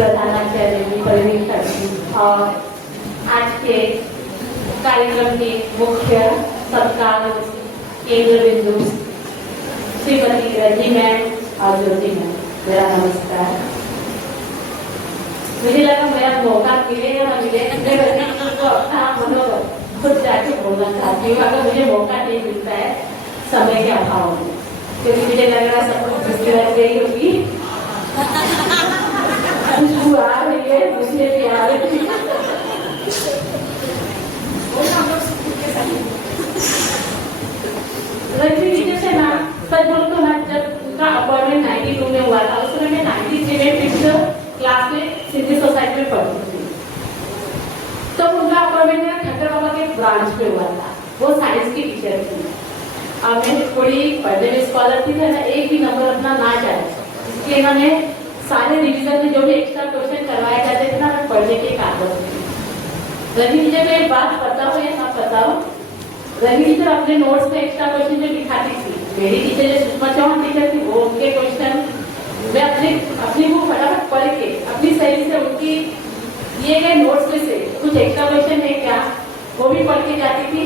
प्रधानाचार्य परवीन और आज के कार्यक्रम के मुख्य सत्कार केंद्र बिंदु श्रीमती रजी मैम और ज्योति मैम, मेरा नमस्कार। मुझे लगा मेरा मौका मिलेगा ना मिलेगा तो अपना मनोबल खुद जाके बोलना चाहती हूँ, अगर मुझे मौका नहीं मिलता है समय के अभाव में, क्योंकि मुझे लग रहा है सब कुछ लग गई होगी। खुशबू आ रही है, मुझे भी आ रही है। रजनी से ना सच बोलो तो ना, जब उनका अपॉइंटमेंट 92 में हुआ था, उस समय मैं 93 में 5th क्लास में सिंधी सोसाइटी में पढ़ती थी। तो उनका अपॉइंटमेंट मेरा ठक्कर बाबा के ब्रांच पे हुआ था। वो साइंस की टीचर थी और मैं थोड़ी पढ़ने में स्कॉलर थी, ना एक भी नंबर अपना ना जाए, इसलिए मैंने सारे रिवीजन में जो भी एक्स्ट्रा क्वेश्चन करवाए जाते थे ना, मैं पढ़ने के कागज थी। रवि टीचर को एक बात पता हो या ना पता हो, रवि टीचर अपने नोट्स में एक्स्ट्रा क्वेश्चन जो लिखाती थी, मेरी टीचर जो सुषमा चौहान टीचर थी, वो उनके क्वेश्चन मैं अपनी बुक फटाफट पढ़ के अपनी सही से उनकी दिए गए नोट्स में से कुछ एक्स्ट्रा क्वेश्चन है क्या, वो भी पढ़ के जाती थी।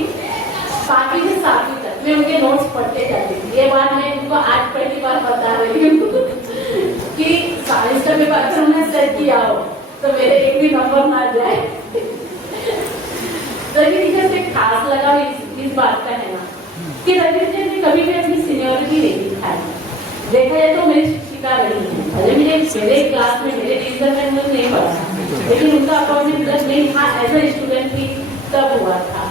5वीं से 7वीं तक मैं उनके नोट्स पढ़ते जाती थी। ये बात मैं उनको आज पहली बार बता रही हूँ कि साइंस का पेपर अगर उन्हें सेट किया हो तो मेरे एक भी नंबर ना जाए। रवि टीचर से खास लगा इस बात का है ना कि रवि टीचर ने कभी भी अपनी सीनियरिटी नहीं दिखाई। देखा जाए तो मेरी शिक्षिका रही है, अरे मेरे क्लास में मेरे डिवीजन में उन्होंने नहीं पढ़ा, लेकिन उनका अपॉइंटमेंट जब नहीं था एज ए स्टूडेंट थी तब हुआ था।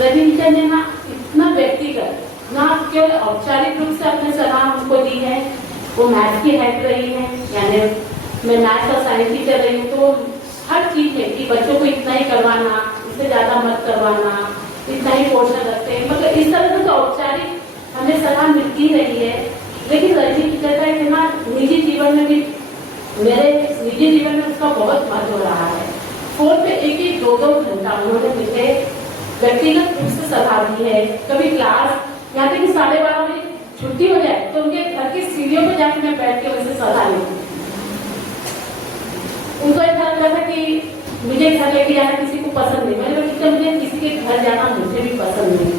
रवि टीचर ने ना इतना व्यक्तिगत ना केवल औपचारिक रूप से अपने सलाह उनको दी है। वो मैथ्स की हेड रही है, यानी मैं मैथ्स और साइंस टीचर रही हूँ, तो हर चीज में कि बच्चों को इतना ही करवाना, इससे ज्यादा मत करवाना, इतना ही पोर्शन रखते हैं, मतलब इस तरह से तो औपचारिक हमें सलाह मिलती रही है। लेकिन रवि टीचर का है ना निजी जीवन में भी, मेरे निजी जीवन में उसका बहुत महत्व रहा है। फोन पे 1-1, 2-2 घंटा उन्होंने मुझे व्यक्तिगत रूप से सलाह दी है। कभी क्लास यहाँ तक कि 12:30 बजे छुट्टी हो जाए तो उनके घर की सीढ़ियों पर जाकर मैं बैठ के उनसे सलाह लेती। उनको ऐसा लगता था कि मुझे घर लेके जाना किसी को पसंद नहीं, मैंने कहा मुझे किसी के घर जाना मुझे भी पसंद नहीं,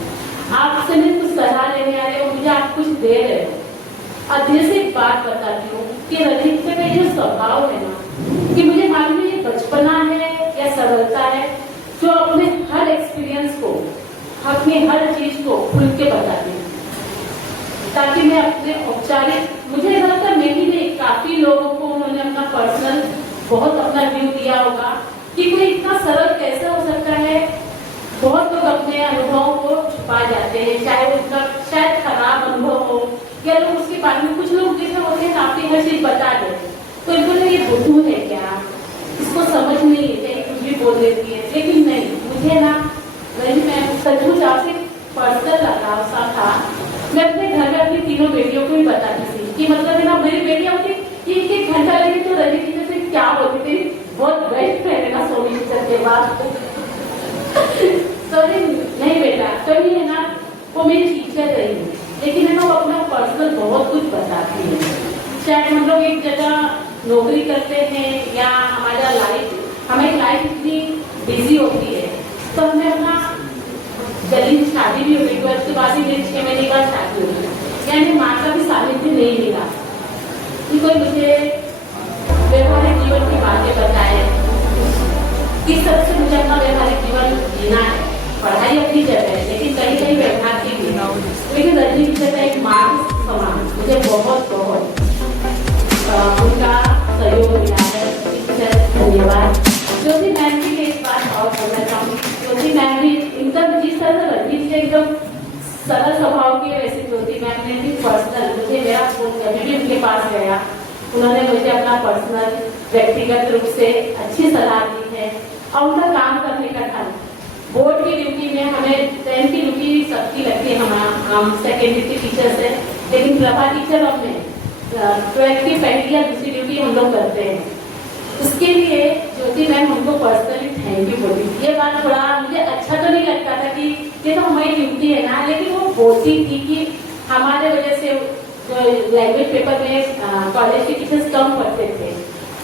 आपसे मैं कुछ सलाह लेने आ रहे हो, मुझे आप कुछ दे रहे हो। और दिल से एक बात बताती हूँ कि रजनीश का जो स्वभाव है ना, कि मुझे मालूम नहीं ये बचपना है या सरलता है, जो अपने हर एक्सपीरियंस को, अपनी हर चीज को खुल के बताती हूँ, ताकि मैं अपने औपचारिक, मुझे ऐसा लगता है मैं ही नहीं, काफी लोगों को उन्होंने अपना पर्सनल बहुत अपना व्यू दिया होगा कि कोई इतना सरल कैसे हो सकता है। बहुत लोग अपने अनुभवों को छुपा जाते हैं, चाहे उनका शायद खराब अनुभव हो या लोग उसके बारे में, कुछ लोग जैसे होते हैं काफी हर चीज बता देते, तो इनको ये बुद्धू है क्या, इसको समझ नहीं है, कुछ भी बोल देती है। लेकिन नहीं, मुझे ना मैं सचमुच आपसे पर्सनल लगाव सा था। मैं अपने घर में अपनी तीनों बेटियों को भी बताती थी कि मतलब है ना, मेरी बेटियां होती कि 1-1 घंटा लगे तो रवि टीचर से क्या बोलती थी, बहुत बेस्ट फ्रेंड है ना सोनी टीचर के बाद। सोनी नहीं बेटा, सोनी है ना वो मेरी टीचर रही है, लेकिन है ना वो अपना पर्सनल बहुत कुछ बताती है। शायद हम लोग एक जगह नौकरी करते हैं या हमारी लाइफ इतनी बिजी होती है, तो हमें अपना जल्दी शादी भी हुई, 12th के बाद ही मेरी 6 महीने बाद शादी हुई, यानी माँ का भी सानिध्य नहीं मिला कि कोई मुझे व्यवहारिक जीवन की बातें बताए, किस तरह से मुझे अपना व्यवहारिक जीवन जीना है। पढ़ाई अपनी जगह है, लेकिन कहीं कहीं व्यवहार की भी, लेकिन रजनी टीचर का एक मार्ग समान मुझे बहुत बहुत उनका सहयोग मिला है। धन्यवाद। ज्योति मैम की एक बात और बोलना चाहूँगी, ज्योति मैम भी एकदम जिस तरह से रजनी से एकदम सरल स्वभाव की, वैसे ज्योति मैम ने भी पर्सनल मुझे, मेरा फोन कभी भी उनके पास गया, उन्होंने मुझे अपना पर्सनल व्यक्तिगत रूप से अच्छी सलाह दी है। और उनका काम करने का ढंग, बोर्ड की ड्यूटी में हमें 10th की ड्यूटी सबकी लगती है, हम सेकेंडरी की टीचर से, लेकिन प्रभा टीचर अपने 12th की पहली या दूसरी ड्यूटी हम लोग करते हैं। उसके लिए ज्योति मैम हमको पर्सनली थैंक यू बोली। ये बात थोड़ा मुझे अच्छा तो नहीं लगता था कि ये तो हमारी ड्यूटी है ना, लेकिन वो बोलती थी कि हमारे वजह से लैंग्वेज पेपर में कॉलेज के टीचर्स कम पढ़ते थे,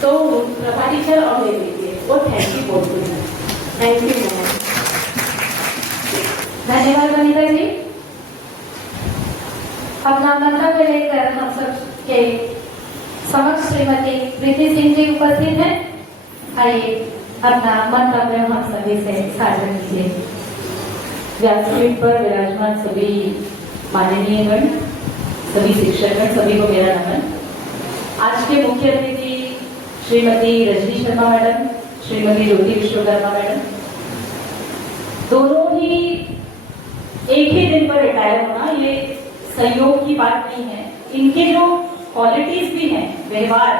तो प्रभा टीचर और ले लीजिए वो थैंक यू बोलते हैं। Thank you ma'am. धन्यवाद वनिता जी। अपना मंतव्य लेकर हम सब के समक्ष श्रीमती प्रीति सिंह जी उपस्थित हैं। आइए अपना मंतव्य हम सभी से साझा कीजिए। व्यासपीठ पर विराजमान सभी माननीय गण, सभी शिक्षकगण, सभी को मेरा नमन। आज के मुख्य अतिथि श्रीमती रजनी शर्मा मैडम, श्रीमती ज्योति विश्वकर्मा मैडम, दोनों ही एक ही दिन पर रिटायर होना ये संयोग की बात नहीं है। इनके जो क्वालिटीज भी हैं, व्यवहार,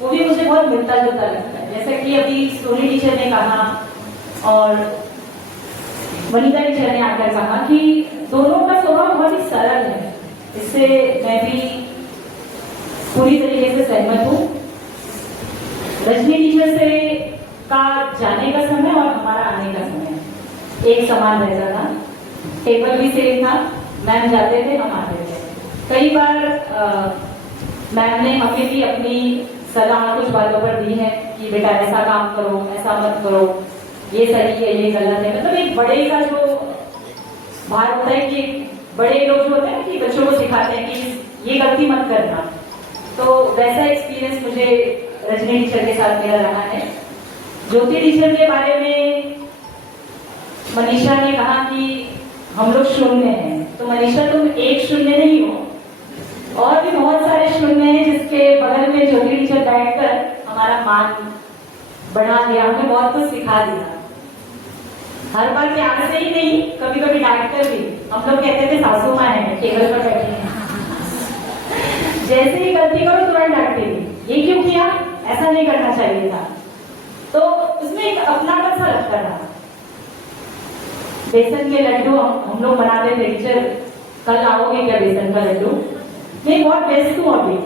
वो भी मुझे बहुत मिलता जुलता लगता है। जैसे कि अभी सोनी टीचर ने कहा और वनिता टीचर ने आकर कहा कि दोनों का स्वभाव बहुत ही सरल है। इससे मैं भी पूरी तरीके से सहमत हूँ। रजनी टीचर से का जाने का समय और हमारा आने का समय एक समान रहता था। टेबल भी सेम था, मैम जाते थे, हम आते थे। कई बार मैम ने हमें भी अपनी सलाह कुछ बातों पर दी है कि बेटा ऐसा काम करो, ऐसा मत करो, ये सही है, ये गलत है। मतलब एक बड़े का जो भार होता है कि बड़े लोग जो होते हैं कि बच्चों को सिखाते हैं कि ये गलती मत करना, तो वैसा एक्सपीरियंस मुझे रजनी टीचर के साथ मेरा रहा है। ज्योति टीचर के बारे में मनीषा ने कहा कि हम लोग शून्य हैं, तो मनीषा तुम एक शून्य नहीं हो, और भी बहुत सारे शून्य हैं जिसके बगल में ज्योति टीचर बैठकर हमारा मान बढ़ा दिया, हमें बहुत कुछ सिखा दिया। हर बार प्यार से ही नहीं, कभी कभी डांट कर भी। हम लोग कहते थे सासू माँ है, टेबल पर बैठे हैं, जैसे ही गलती करो तुरंत डांटते थे, ये क्यों किया, ऐसा नहीं करना चाहिए था। तो उसमें एक अपनापन सा लगता था। बेसन के लड्डू हम लोग बनाते थे, टीचर कल आओगे क्या बेसन का लड्डू? नहीं, बहुत व्यस्त हूँ अभी,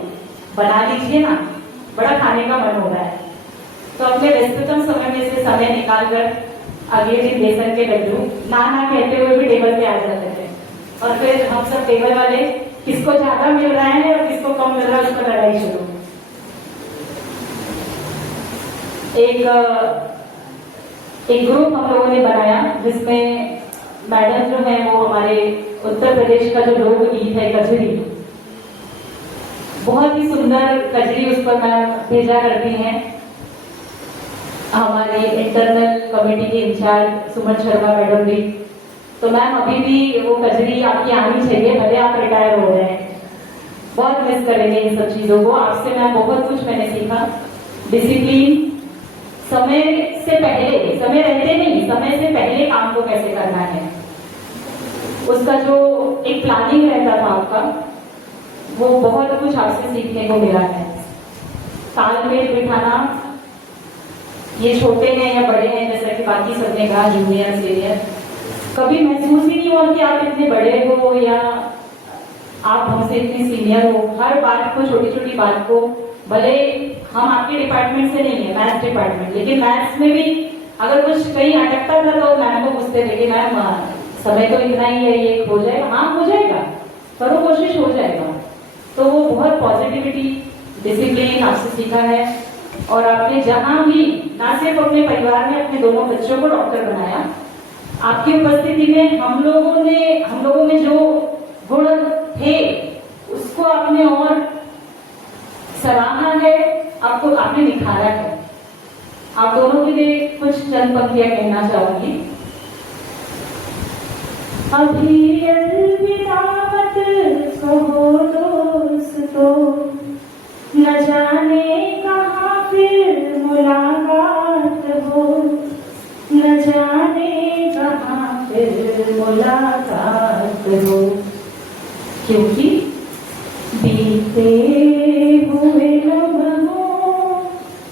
बना लीजिए ना, बड़ा खाने का मन हो रहा है। तो अपने व्यस्ततम समय में से समय निकाल कर अगले दिन बेसन के लड्डू ना कहते हुए भी टेबल पे आ जाते थे, और फिर हम सब टेबल वाले किसको ज्यादा मिल रहा है और किसको कम मिल रहा है उसका लड़ाई शुरू। एक ग्रुप हम लोगों ने बनाया जिसमें मैडम जो है वो हमारे उत्तर प्रदेश का जो लोकगीत है कजरी, बहुत ही सुंदर कजरी उस पर मैम भेजा करती हैं। हमारे इंटरनल कमेटी के इंचार्ज सुमन शर्मा मैडम भी, तो मैम अभी भी वो कजरी आपकी आनी चाहिए, भले आप रिटायर हो रहे हैं। बहुत मिस करेंगे इन सब चीजों को। आपसे मैम बहुत कुछ मैंने सीखा। डिसिप्लिन, समय से पहले, समय रहते नहीं, समय से पहले काम को कैसे करना है, उसका जो एक प्लानिंग रहता था आपका, वो बहुत कुछ आपसे सीखने को मिला है। तालमेल बिठाना, ये छोटे हैं या बड़े हैं, जैसा कि बाकी सबने कहा, जूनियर सीनियर, कभी महसूस ही नहीं हुआ कि आप इतने बड़े हो या आप हमसे इतने सीनियर हो। हर बात को, छोटी छोटी बात को, भले हम आपके डिपार्टमेंट से नहीं है, मैथ्स डिपार्टमेंट, लेकिन मैथ्स में भी अगर कुछ कहीं अटकता था तो मैम को पूछते थे कि मैम समय तो इतना ही है, ये हो जाएगा? हाँ हो जाएगा, करो कोशिश, हो जाएगा। तो वो बहुत पॉजिटिविटी, डिसिप्लिन आपसे सीखा है। और आपने जहां भी, ना सिर्फ अपने परिवार में अपने दोनों बच्चों को डॉक्टर बनाया, आपकी उपस्थिति में हम लोगों में जो गुण थे उसको आपने और सराहा है, आपने निखारा है। आप दोनों के लिए कुछ चंद पंक्तियां कहना चाहूंगी। अभी अलविदा मत कहो दोस्तों, न जाने कहाँ फिर मुलाकात हो, न जाने कहाँ फिर मुलाकात हो, क्योंकि बीते हुए लम्हों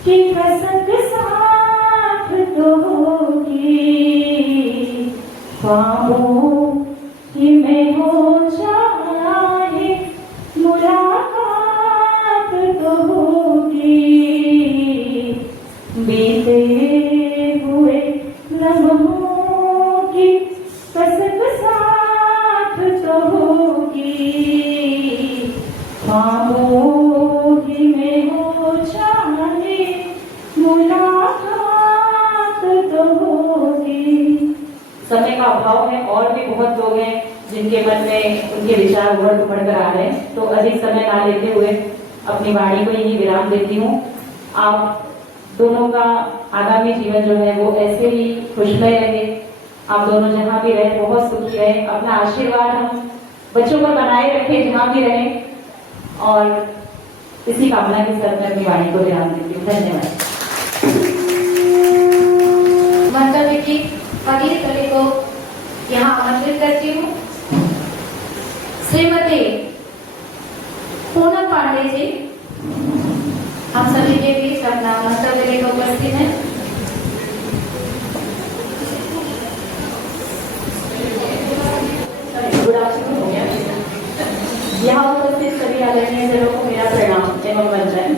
की कसक साथ तो होगी, ख्वाबों की में हो जाए मुलाकात तो होगी, बीते हुए लम्हों की कसक साथ तो होगी, ख्वाबों की में हो जाए समय का अभाव है, और भी बहुत लोग हैं जिनके मन में उनके विचार उभर उभर कर आ रहे हैं, तो अधिक समय ना लेते हुए अपनी वाणी को यही विराम देती हूँ। आप दोनों का आगामी जीवन जो है वो ऐसे ही खुशमय रहे, आप दोनों जहाँ भी रहे बहुत सुखी रहे, अपना आशीर्वाद हम बच्चों पर बनाए रखें जहाँ भी रहे, और इसी कामना के साथ मैं अपनी वाणी को विराम देती हूँ। धन्यवाद। मंतव्य की अगली कड़ी को यहाँ आमंत्रित करती हूँ। श्रीमती पूनम पांडे जी हम सभी के बीच अपना मंतव्य लेकर उपस्थित हैं। गुड आफ्टरनून हो गया। यहाँ उपस्थित सभी आदरणीय जनों को मेरा प्रणाम एवं वंदन।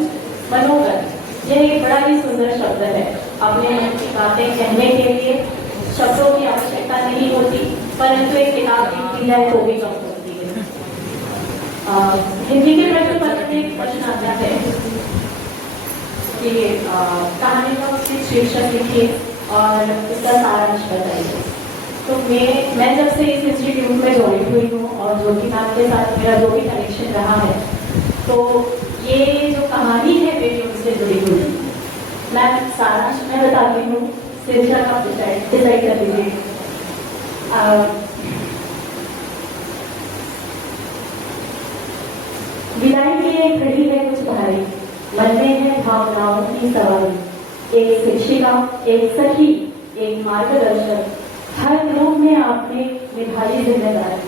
मनोगत यह एक बड़ा ही सुंदर शब्द है। अपने मन की बातें कहने के लिए शब्दों की आवश्यकता नहीं होती, परंतु एक किताब लिखी जाए तो भी कम होती है। हिंदी के प्रश्न पत्र में एक प्रश्न आता है कि कहानी का उचित शीर्षक लिखिए और इसका सारांश बताइए। तो मैं जब से इस इंस्टीट्यूट में ज्वाइन हुई हूँ और ज्योति मैम के साथ मेरा जो भी कनेक्शन रहा है, तो ये जो कहानी है मेरी उनसे जुड़ी हुई। मैम सारांश मैं बताती हूँ, शीर्षक आप डिसाइड कर लीजिए। विदाई की एक घड़ी है कुछ भारी, मन में है भावनाओं की सवारी। एक शिक्षिका, एक सखी, एक मार्गदर्शक, हर रूप में आपने निभाई जिम्मेदारी।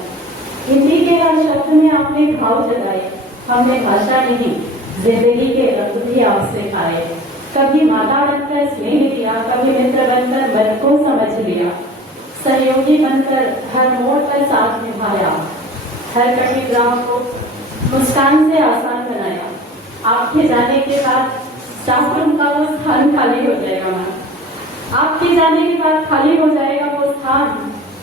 हिंदी के हर शब्द में आपने भाव जगाए, हमने भाषा नहीं जिंदगी के रंग भी आपसे खाए। कभी माता बनकर स्नेह दिया, कभी मित्र बनकर मन को समझ लिया। सहयोगी बनकर हर मोड़ पर साथ निभाया, हर कठिन राह को मुस्कान से आसान बनाया। आपके जाने के बाद स्टाफ रूम का वो स्थान खाली हो जाएगा मैम, आपके जाने के बाद खाली हो जाएगा वो स्थान,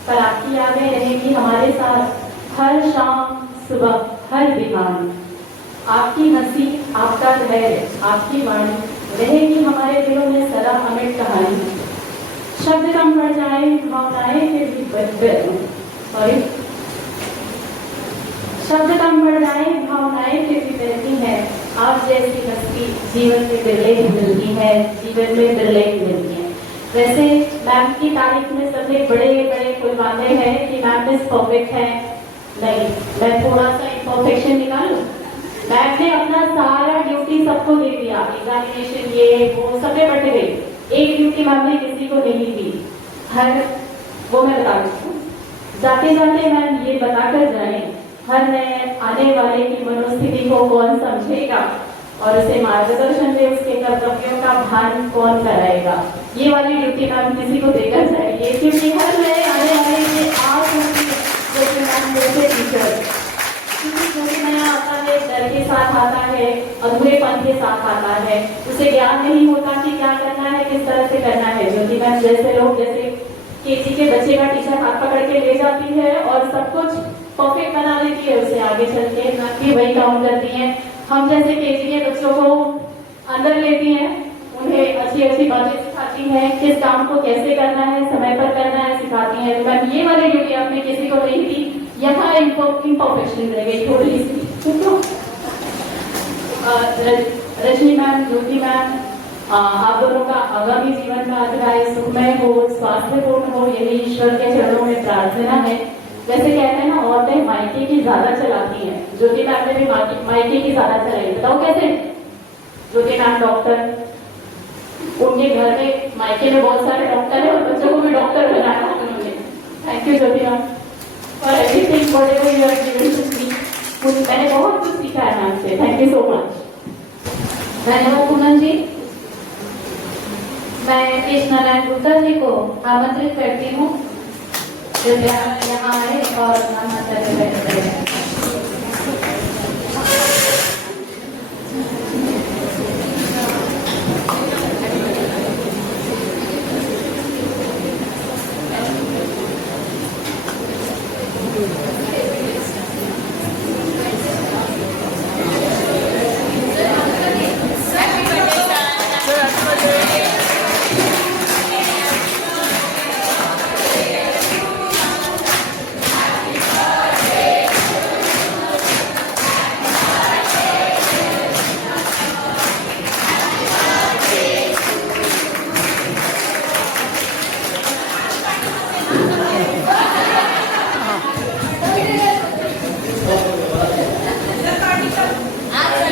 पर आपकी यादें रहेंगी हमारे साथ हर शाम सुबह हर बिहान। आपकी हंसी, आपका धैर्य, आपकी वाणी रहेगी हमारे दिलों में सदा अमिट कहानी। शब्द कम पड़ जाए भावनाएं फिर भी सॉरी शब्द कम बढ़ जाए भावनाएं फिर भी बहती हैं। आप जैसी हस्ती जीवन में बिरले ही मिलती है, जीवन में बिरले ही मिलती है। वैसे मैम की तारीफ में सबसे बड़े बड़े फुल बातें हैं कि मैम इज परफेक्ट है। नहीं, मैं थोड़ा सा इम्परफेक्शन निकालूं। मैम ने अपना सारा ड्यूटी सबको दे दिया, एग्जामिनेशन ये वो सब पे बट गई। एक ड्यूटी मैम ने किसी को नहीं दी। वो मैं बता देती हूँ। जाते जाते मैम ये बताकर जाए, हर नए आने वाले की मनोस्थिति को कौन समझेगा और उसे मार्गदर्शन दे, उसके कर्तव्यों का भान कौन कराएगा। ये वाली ड्यूटी मैम किसी को देकर जाएगी, क्योंकि हर नए आने वाले की आस होती है जैसे मैम जैसे टीचर, क्योंकि जो भी नया आता है डर के साथ आता है, अधूरेपन के साथ आता है, उसे ज्ञान नहीं होता कि क्या करना है, किस तरह से करना है। ज्योति मैम जैसे लोग, जैसे केजी के बच्चे का टीचर हाथ पकड़ के ले जाती है और सब कुछ परफेक्ट बना देती है, उसे आगे चल के मैम भी वही काम करती हैं। हम जैसे केजी के बच्चों को अंदर लेती हैं, उन्हें अच्छी अच्छी बातें सिखाती हैं, किस काम को कैसे करना है, समय पर करना है सिखाती हैं। तो मैम ये वाली ड्यूटी आपने किसी को नहीं दी, यहाँ इम्परफेक्शन रह गई थोड़ी सी। रजनी मैम, ज्योति मैम, आप दोनों का आगामी जीवन का अध्याय सुखमय हो, स्वास्थ्यपूर्ण हो, यही ईश्वर के चरणों में प्रार्थना है। वैसे कहते हैं ना, औरतें मायके की ज्यादा चलाती हैं, ज्योति मैम ने भी मायके की ज्यादा चलाई। बताओ कैसे? ज्योति मैम डॉक्टर, उनके घर में मायके में बहुत सारे डॉक्टर है और बच्चों को भी डॉक्टर बनाया उन्होंने। Thank you Jyoti ma'am for everything whatever you are giving to me. मैंने बहुत कुछ सीखा है मैम से। Thank you so much. धन्यवाद पूनम जी। मैं कृष्णा नारायण गुप्ता जी को आमंत्रित करती हूँ कृपया यहाँ आए और नमस्कार करें।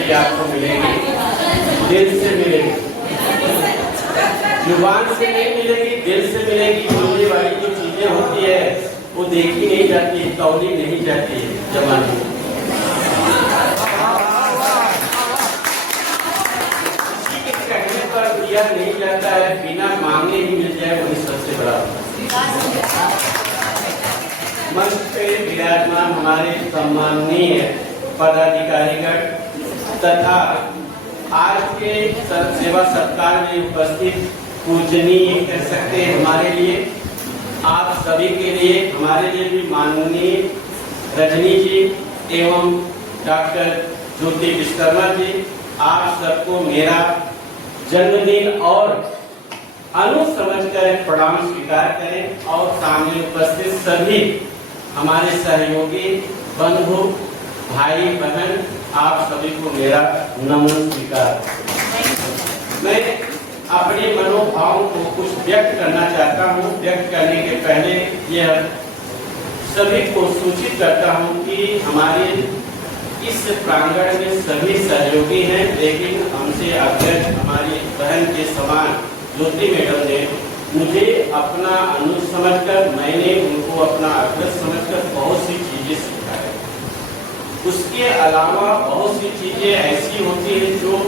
ये आपको मिलेंगे, दिल से मिलेंगे, जुबान से नहीं मिलेगी, दिल से मिलेगी। बोलने वाली जो चीजें होती है वो देखी नहीं जाती, तौली नहीं जाती है जमाने में। किसी के कहने पर दिया नहीं जाता है, बिना मांगे ही मिल जाए वही सबसे बड़ा। मंच पे विराजमान हमारे सम्माननीय पदाधिकारीगण तथा आज के सेवा सत्कार में उपस्थित पूजनीय कह सकते हैं हमारे लिए, आप सभी के लिए, हमारे लिए भी माननीय रजनी जी एवं डॉक्टर ज्योति विश्वकर्मा जी, आप सबको मेरा जन्मदिन और अनु समझकर प्रणाम स्वीकार करें और सामने उपस्थित सभी हमारे सहयोगी बंधु भाई बहन, आप सभी को मेरा नमन स्वीकार। मैं अपने मनोभाव को कुछ व्यक्त करना चाहता हूँ। व्यक्त करने के पहले यह सभी को सूचित करता हूँ कि हमारे इस प्रांगण में सभी सहयोगी हैं, लेकिन हमसे अग्रज हमारी बहन के समान ज्योति मैडम ने मुझे अपना अनु समझकर, मैंने उनको अपना अग्रज समझकर बहुत सी चीजें सिखाई। उसके अलावा बहुत सी चीजें ऐसी होती हैं जो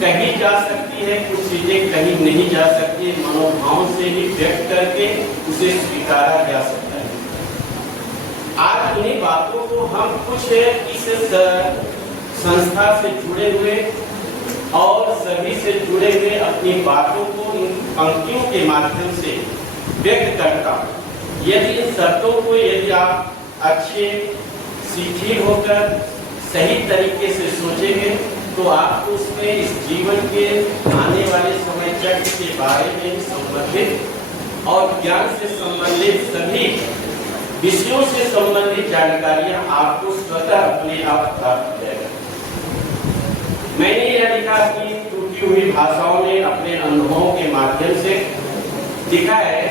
कही जा सकती है, कुछ चीजें कही नहीं जा सकती, मनोभाव से ही व्यक्त करके उसे स्वीकारा जा सकता है। आज उन्हीं बातों को हम कुछ इस संस्था से जुड़े हुए और सभी से जुड़े हुए अपनी बातों को इन पंक्तियों के माध्यम से व्यक्त करता हूँ। यदि इन शब्दों को यदि आप अच्छे शिथिल होकर सही तरीके से सोचेंगे तो आपको उसमें इस जीवन के आने वाले समय चक्र के बारे में संबंधित और ज्ञान से संबंधित सभी विषयों से संबंधित जानकारियां आपको स्वतः अपने आप प्राप्त हो जाएगा। मैंने यह लिखा कि टूटी हुई भाषाओं में अपने अनुभवों के माध्यम से लिखा है,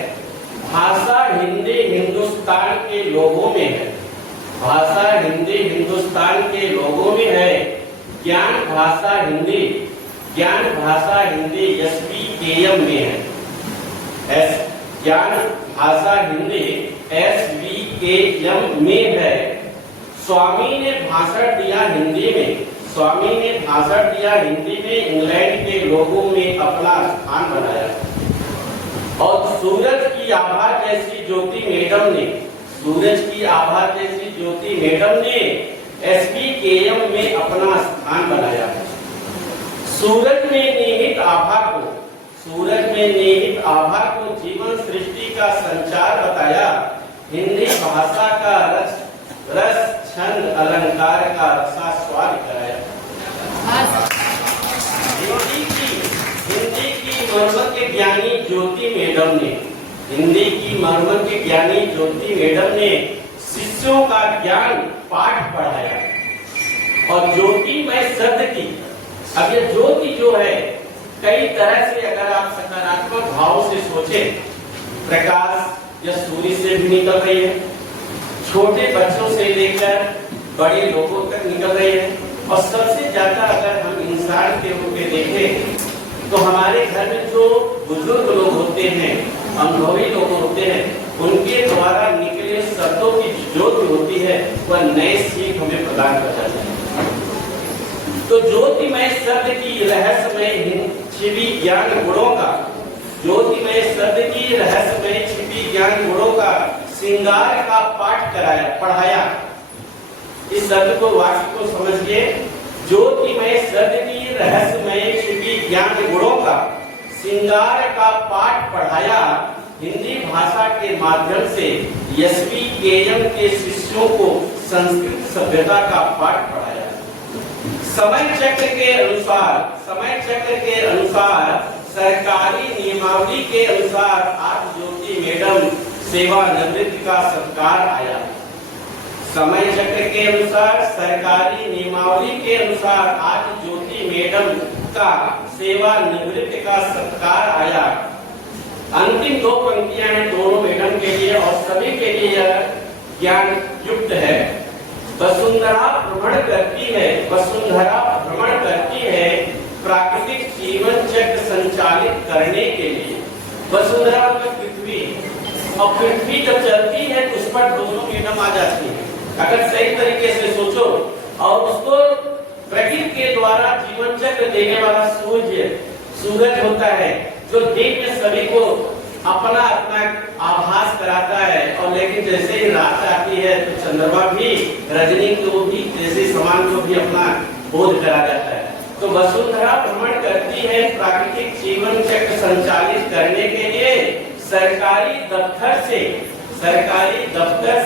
भाषा हिंदी हिंदुस्तान के लोगों में है, भाषा हिंदी हिंदुस्तान के लोगों में है, ज्ञान भाषा हिंदी, ज्ञान भाषा हिंदी SVKM में है, ज्ञान भाषा हिंदी SVKM में है। स्वामी ने भाषण दिया हिंदी में, स्वामी ने भाषण दिया हिंदी में, इंग्लैंड के लोगों में अपना स्थान बनाया और सूरज की आभा जैसी ज्योति मैडम ने, सूरज की आभा जैसी ज्योति मैडम ने SVKM में अपना स्थान बनाया। सूरज में निहित आभा को, सूरज में निहित आभा को जीवन सृष्टि का संचार बताया, हिंदी भाषा का रस छंद अलंकार का रसास्वाद कराया। हिंदी की मर्म के ज्ञानी ज्योति मैडम ने, हिंदी की मर्म के ज्ञानी ज्योति मैडम ने शिष्यों का ज्ञान पाठ पढ़ाया और ज्योतिमय शब्द की, अब ये ज्योति जो है कई तरह से अगर आप सकारात्मक भाव से सोचें, प्रकाश या सूर्य से भी निकल रही है, छोटे बच्चों से लेकर बड़े लोगों तक निकल रही है और सबसे ज्यादा अगर हम इंसान के रूप में देखें तो हमारे घर में जो बुजुर्ग लोग होते हैं, अनुभवी लोग होते हैं, उनके द्वारा निकले शब्दों की ज्योति होती है वह नए सीख हमें प्रदान कर जाती है। तो ज्योतिमय शब्द की रहस्यमय छिपी ज्ञान गुणों का, ज्योतिमय शब्द की रहस्यमय छिपी ज्ञान गुणों का श्रृंगार का पाठ कराया, पढ़ाया। इस शब्द को, वाक्य को समझिए, ज्योतिमय शब्द की रहस्यमय छिपी ज्ञान गुणों का श्रृंगार का पाठ पढ़ाया, हिंदी भाषा के माध्यम से SVKM के शिष्यों को संस्कृत सभ्यता का पाठ पढ़ाया। समय चक्र के अनुसार, समय चक्र के अनुसार, सरकारी नियमावली के अनुसार आज ज्योति मैडम सेवानिवृत्ति का सत्कार आया। समय चक्र के अनुसार, सरकारी नियमावली के अनुसार आज ज्योति मैडम का सेवानिवृत्ति का सत्कार आया। अंतिम दो पंक्तियां हैं दोनों मैडम के लिए और सभी के लिए यह ज्ञान युक्त है। वसुंधरा भ्रमण करती है, वसुंधरा भ्रमण करती है प्राकृतिक जीवन चक्र संचालित करने के लिए। वसुंधरा मतलब पृथ्वी, और पृथ्वी जब चलती है तो उस पर दोनों किरणें आ जाती है। अगर सही तरीके से सोचो, और उसको प्रकृति के द्वारा जीवन चक्र देने वाला सूरज होता है, जो दिन में सभी को अपना अपना आभास कराता है, और लेकिन जैसे ही रात आती है तो चंद्रमा भी रजनी को भी जैसे समान को भी अपना बोध करा जाता है। तो वसुंधरा भ्रमण करती है प्राकृतिक जीवन चक्र संचालित करने के लिए। सरकारी दफ्तर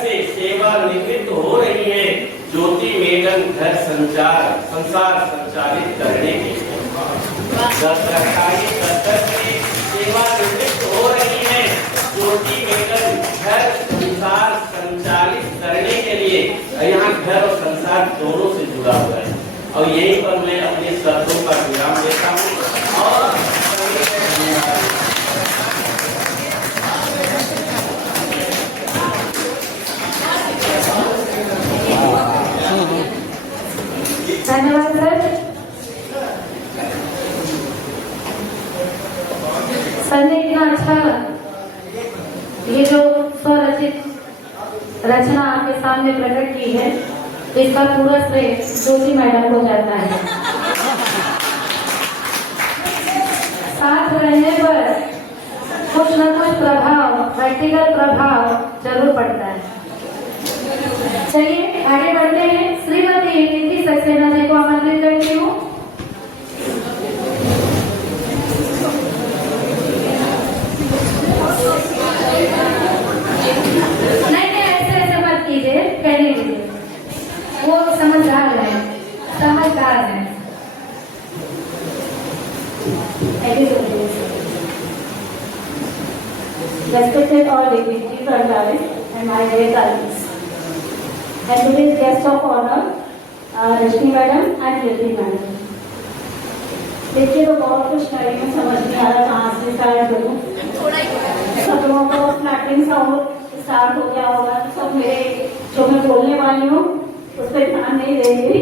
से सेवानिवृत्त हो रही है ज्योति मैडम घर संसार संचालित करने के लिए। सरकारी दफ्तर से सेवानिवृत्त हो रही है ज्योति मैडम घर संसार संचालित करने के लिए। यहाँ घर और संसार दोनों से जुड़ा हुआ है, और यहीं पर मैं अपने शब्दों का विराम देता हूँ और धन्यवाद सर। सर ने इतना अच्छा ये जो स्वरचित रचना आपके सामने प्रकट की है, इसका पूरा श्रेय जोशी मैडम को जाता है। साथ रहने पर कुछ न कुछ प्रभाव, प्रैक्टिकल प्रभाव जरूर पड़ता है। चलिए आगे बढ़ते हैं। श्रीमती नीति सक्सेना जी को आमंत्रित करती हूँ। नहीं ऐसे मत कीजिए, कहने लीजिए, वो समझदार है। Respected all dignitaries and guests and my dear colleagues, and today's guest of honor, Rajni madam and Jyoti madam. देखिए तो बहुत कुछ करी में समझ नहीं आ रहा कहाँ से स्टार्ट करूँ। सब लोगों को फ्लैटिंग साउंड स्टार्ट हो गया होगा, तो सब मेरे जो मैं बोलने वाली हूँ उस पर ध्यान नहीं देंगे।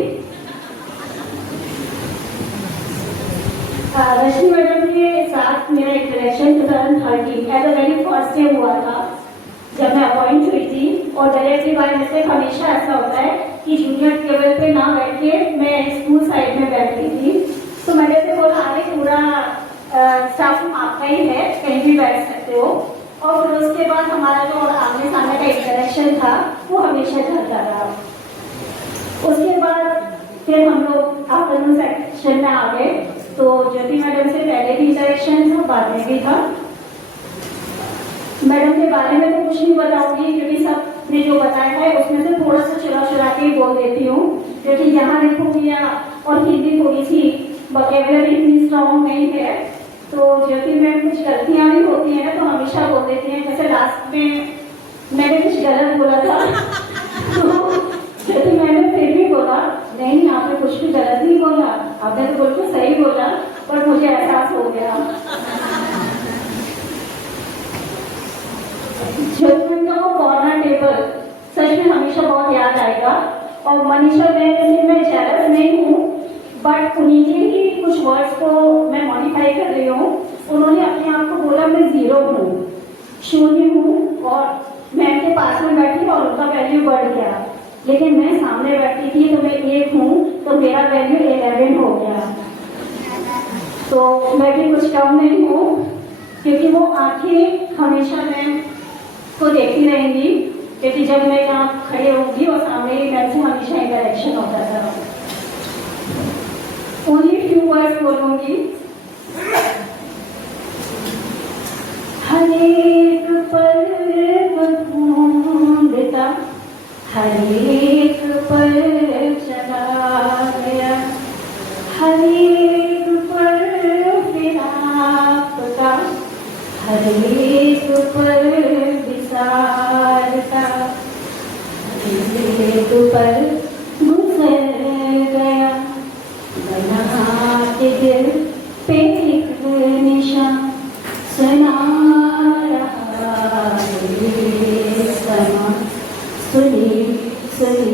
रजनी मैडम के साथ मेरा interaction 2013 at the very first day हुआ था जब मैं अपॉइंट हुई थी। और डायरेक्टली बाय मिस्टेक हमेशा ऐसा होता है कि जूनियर टेबल पे ना बैठ के मैं स्कूल साइड में बैठती थी, तो मैंने से बोला आगे पूरा स्टाफ आपका ही है, कहीं भी बैठ सकते हो। और फिर उसके बाद हमारा जो आमने सामने का इंटरेक्शन था वो हमेशा चलता रहा। उसके बाद फिर हम लोग आफ्टरनून सेक्शन में आ गए, तो ज्योति मैडम से पहले भी इंटरेक्शन था, बाद में भी था। मैडम के बारे में तो कुछ नहीं बताऊंगी क्योंकि सब ने जो बताया है उसमें से थोड़ा सा चुरा के बोल देती हूँ, क्योंकि यहाँ देखूंगी और हिंदी थोड़ी सी वोकैबुलरी इतनी स्ट्रॉन्ग नहीं है। तो ज्योति में कुछ गलतियां भी होती हैं तो हमेशा बोल देती हैं। जैसे लास्ट में मैंने कुछ गलत बोला था तो ज्योति मैंने फिर भी बोला नहीं आपने कुछ भी गलत नहीं बोला, आपने तो बिल्कुल सही बोला, पर मुझे एहसास हो गया। ज्योति का वो कॉर्नर टेबल सच में हमेशा बहुत याद आएगा। और मनीषा बहन से मैं जेलस नहीं हूँ, बट उन्हीं के ही कुछ वर्ड्स को मैं मॉडिफाई कर रही हूँ। उन्होंने अपने आप को बोला मैं 0 हूँ, शून्य हूँ, और मैं उनके पास में बैठी और उनका वैल्यू बढ़ गया। लेकिन मैं सामने बैठी थी तो मैं 1 हूँ, तो मेरा वैल्यू 11 हो गया। तो मैं भी कुछ कम नहीं हूँ, क्योंकि वो आंखें हमेशा मैं को देखती रहेंगी, क्योंकि जब मैं यहाँ खड़े होंगी और सामने मेरे से हमेशा इंटरेक्शन होता था। ओनली फ्यू वर्ड्स बोलूंगी। हर एक पल ढूंढता, हर एक पल चला गया, हर एक पल फिराकता, हर एक पल विसारता, हर एक पल गुजर गया, बना के दिल पे एक निशान, सुना रहा समा, सुनी सुनी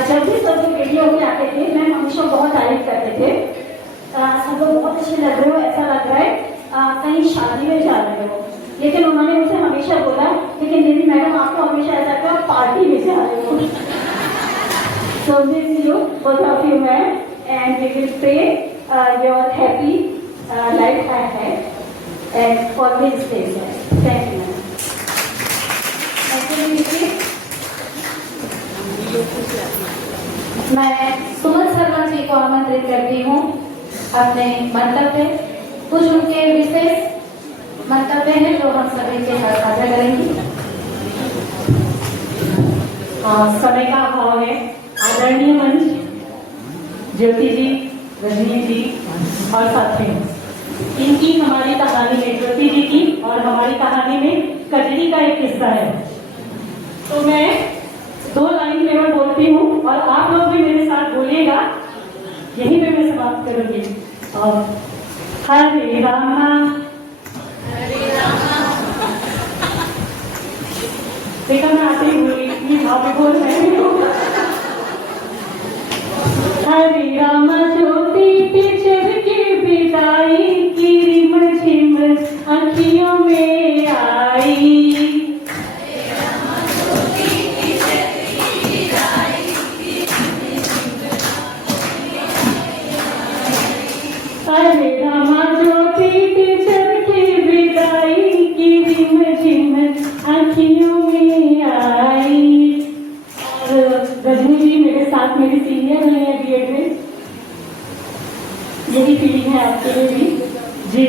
जब भी सब लोग रेडी होके आते थे मैम हमेशा बहुत तारीफ करते थे। सब लोग बहुत अच्छे लग रहे हो, ऐसा लग रहा है कहीं शादी में जा रहे हो। लेकिन उन्होंने मुझे हमेशा बोला लेकिन दीदी मैडम आपको हमेशा ऐसा लगता है पार्टी में जा रहे हो। So miss you both of you ma'am and we will pray your happy life ahead and always stay safe. Thank you. मैं सुमन शर्मा जी को आमंत्रित करती हूँ अपने मंतव्य, कुछ उनके विशेष मंतव्य हैं जो हम सभी के साथ साझा करेंगी। समय का अभाव है। आदरणीय मंच, ज्योति जी, रजनी जी और साथियों, इनकी हमारी कहानी में, ज्योति जी की और हमारी कहानी में कजरी का एक किस्सा है। तो मैं 2 लाइन केवल बोलती हूँ और आप लोग भी मेरे साथ बोलिएगा, यहीं पे मैं समाप्त करूंगी। और हरे रामा देखा मैं आते ही बोली ये भाभी बोल रहे हो। हरे रामा ज्योति टीचर की विदाई की रिम झिम आँखियों में आई। हरे रामा ज्योति टीचर की विदाई की रिम झिम आँखियों में आई। और रजनी जी मेरे साथ मेरी सीनियर रही है बीएड में, यही फीलिंग है आपके लिए भी जी।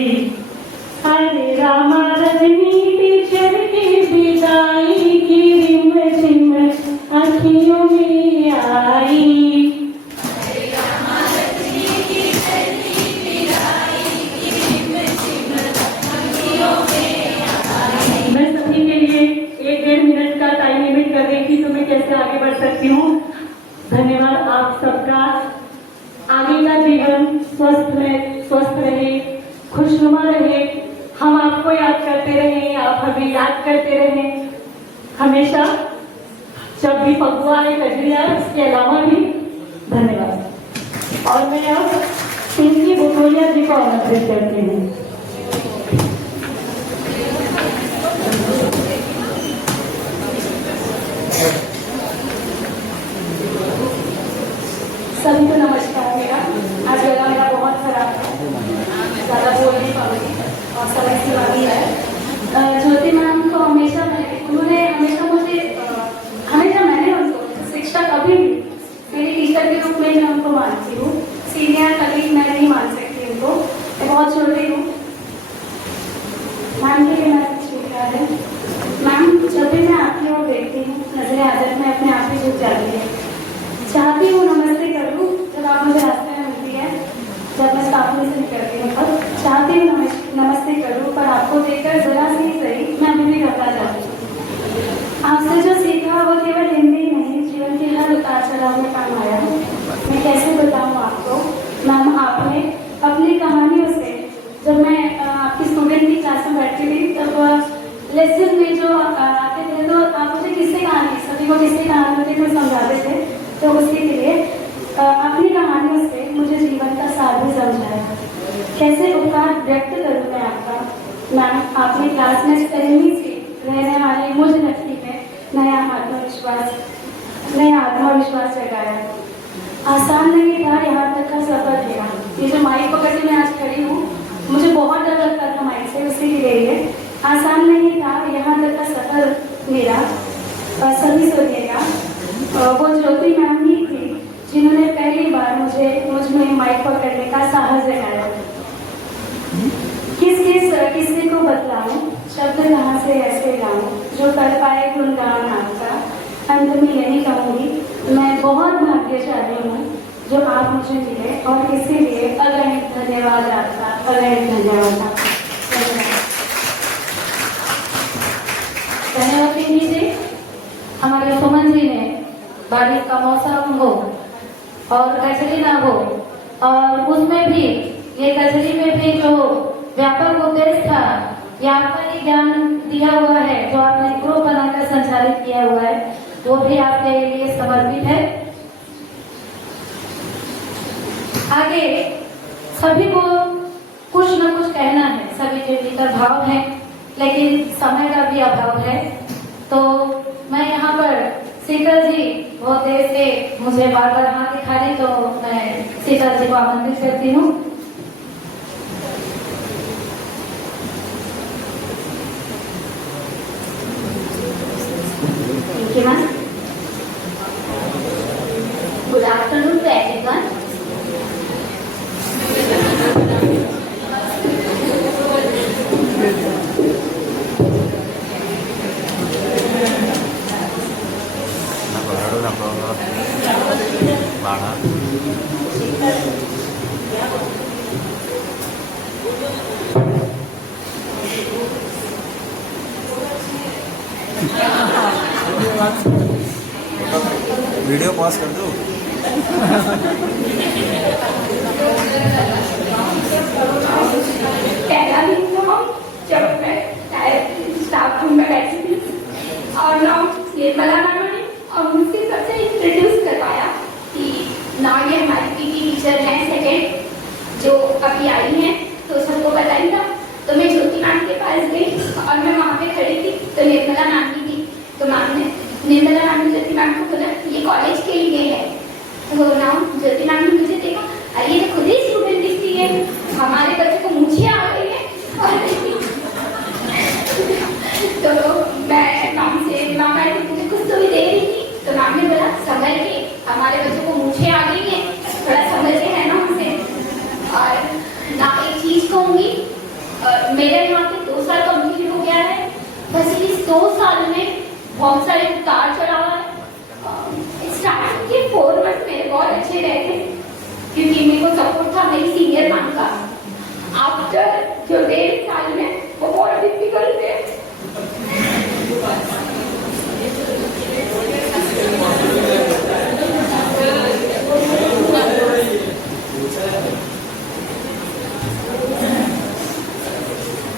हरे रामा रजनी टीचर की विदाई की रिम झिम आँखियों में आई। मैं सभी के लिए 1-1.5 मिनट का टाइम लिमिट कर रही थी, तो मैं कैसे आगे बढ़ सकती हूँ। धन्यवाद आप सबका। आगे का जीवन स्वस्थ रहे, खुशनुमा रहे, हम आपको याद करते रहे, आप हमें याद करते रहे हमेशा, जब भी फगुआ है, कजरी आए, उसके अलावा भी। धन्यवाद। और मैं अब पिंकी बुटोलिया जी को आमंत्रित करती हूँ। सभी को नमस्कार। मेरा आज गला मेरा बहुत खराब है, ज़्यादा बोल नहीं पाऊंगी और समय सीमा भी है। ज्योति मैम को हमेशा मैंने उनको शिक्षक अभी भी मेरी टीचर के रूप में मैं उनको मानती हूँ। सीनियर कलीग मैं नहीं मान सकती उनको, मैं बहुत छोटी हूँ। मैम के लिए मैसेज लिखा है। मैम जब भी मैं आपकी ओर देखती हूँ नजरे आदत में अपने आप ही झुक जाती है। चाहती हूँ नमस्ते करूँ जब आप मुझे रास्ते में मिलती है, जब मैं स्टाफ से निकलती हूँ तब चाहती हूँ नमस्ते करूँ, पर आपको देखकर जरा सी सही मैं अभी भी घबरा जाती हूँ। आपसे जो सीखा वो केवल हिंदी नहीं, जीवन के हर उतार चढ़ाव में काम आया है। मैं कैसे बताऊँ आपको मैम, आपने अपनी कहानियों से, जब मैं आपकी स्टूडेंट की क्लास में बैठती थी तब लेसन में जो आते थे तो आप मुझे किससे कहानी, सभी को किससे कहानी होती तो समझाते थे, तो उसके लिए अपनी कहानियों से मुझे जीवन का सार भी समझाया। कैसे उपकार व्यक्त करूँ मैं आपका मैम, आपने क्लास में सहमी से रहने वाले मुझ व्यक्ति में नया आत्मविश्वास जगाया। आसान नहीं था यहाँ तक का सफर मेरा। ये जो माइक पकड़ के मैं आज खड़ी हूँ, मुझे बहुत डर लगता था माइक से, उसी के लिए आसान नहीं था यहाँ तक का सफर मेरा। सभी सुनिएगा, वो ज्योति मैम ही थी जिन्होंने पहली बार मुझ में माइक पकड़ने का साहस जगाया। किसी को बतलाऊं, शब्द कहाँ से ऐसे गाऊं, जो कर पाए गुणगान आपका। अंत में यही कहूंगी, मैं बहुत भाग्यशाली हूँ जो आप मुझे मिले, और इसीलिए अगणित धन्यवाद आपका, अगणित धन्यवाद आपका। धन्यवाद पिंकी जी। हमारे सुमन जी ने बारिश का मौसम हो और कचरी ना हो, और उसमें भी ये कचरी में भी जो व्यापक उद्देश्य था, ये आपका ही ज्ञान दिया हुआ है जो आपने ग्रुप बनाकर संचालित किया हुआ है, वो भी आपके लिए समर्पित है। आगे सभी को कुछ न कुछ कहना है, सभी के भीतर भाव है, लेकिन समय का भी अभाव है। तो मैं यहाँ पर शीतल जी बहुत देर से मुझे बार बार हाथ दिखा रही, तो मैं शीतल जी को आमंत्रित करती हूँ। Thank you, ma'am. Good afternoon to everyone. Video pause कर दो। पहला दिन तो जब मैं स्टाफ रूम में बैठी थी और ना निर्मला मैम ने और मुझसे सबसे इंट्रोड्यूस करवाया कि ना ये हमारी पीटी टीचर हैं सेकेंड जो अभी आई हैं, तो सबको बताई था। तो मैं ज्योति मैम के पास गई और मैं वहाँ पे खड़ी थी, तो निर्मला मैम भी थी। तो मैम ने निर्मला मैम ने ज्योति मैम को बोला ये कॉलेज के लिए है। तो ना ज्योति मैम ने मुझे देखा, अरे ये तो खुद ही स्टूडेंट दिखती है, हमारे बच्चे को मुझे आ गई है। तो मैं मैम से मैम मुझे कुछ तो भी दे रही थी, तो मैम ने बोला संभल के, हमारे बच्चों को मुझे आ गई है, थोड़ा संभल के है ना उनसे। और ना एक चीज कहूँगी, मेरा यहाँ पे 2 साल कंप्लीट हो गया है, बस इस 2 साल में बहुत सारे उतार चढ़ाव है। स्टार्टिंग के 4 मंथ मेरे बहुत अच्छे रहे थे, क्योंकि मेरे को सपोर्ट था मेरी सीनियर मैम का। आफ्टर जो 1.5 साल में वो बहुत डिफिकल्ट थे।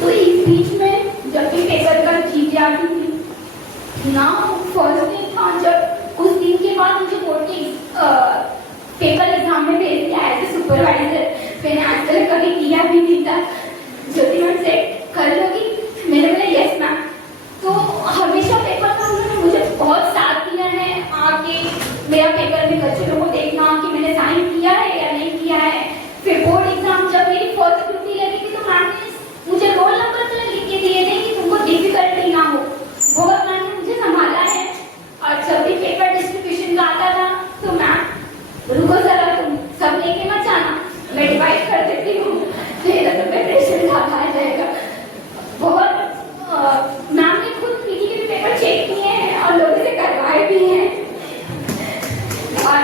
तो इस बीच में जब भी पेपर का चीजें आती थी ना, फर्स्ट दिन था जब उस दिन के बाद मुझे बोर्ड के पेपर एग्जाम में भेज दिया एज ए सुपरवाइजर। मैंने आज तक कभी किया भी नहीं था। ज्योति मैम से कर लोगी, मैंने बोला यस मैम। तो हमेशा पेपर में उन्होंने मुझे बहुत साथ दिया है, आके मेरा पेपर में बच्चों को देखना कि मैंने साइन किया है या नहीं किया है। फिर बोर्ड एग्जाम जब मेरी फर्स्ट ड्यूटी लगी थी, तो मैम ने मुझे रोल नंबर तो लिख के दिए थे कि तुमको डिफिकल्टी ना हो, बहुत मैम ने मुझे संभाला है। और जब भी पेपर डिस्ट्रीब्यूशन का आता था, तो मैम रुको जरा, तुम सब लेके मत जाना, मैं डिवाइड कर देती हूँ, मेरा तो प्रिपरेशन ज्यादा आ जाएगा। बहुत मैम ने खुद पीटी के भी पेपर चेक किए हैं और लोगों से करवाए भी हैं। और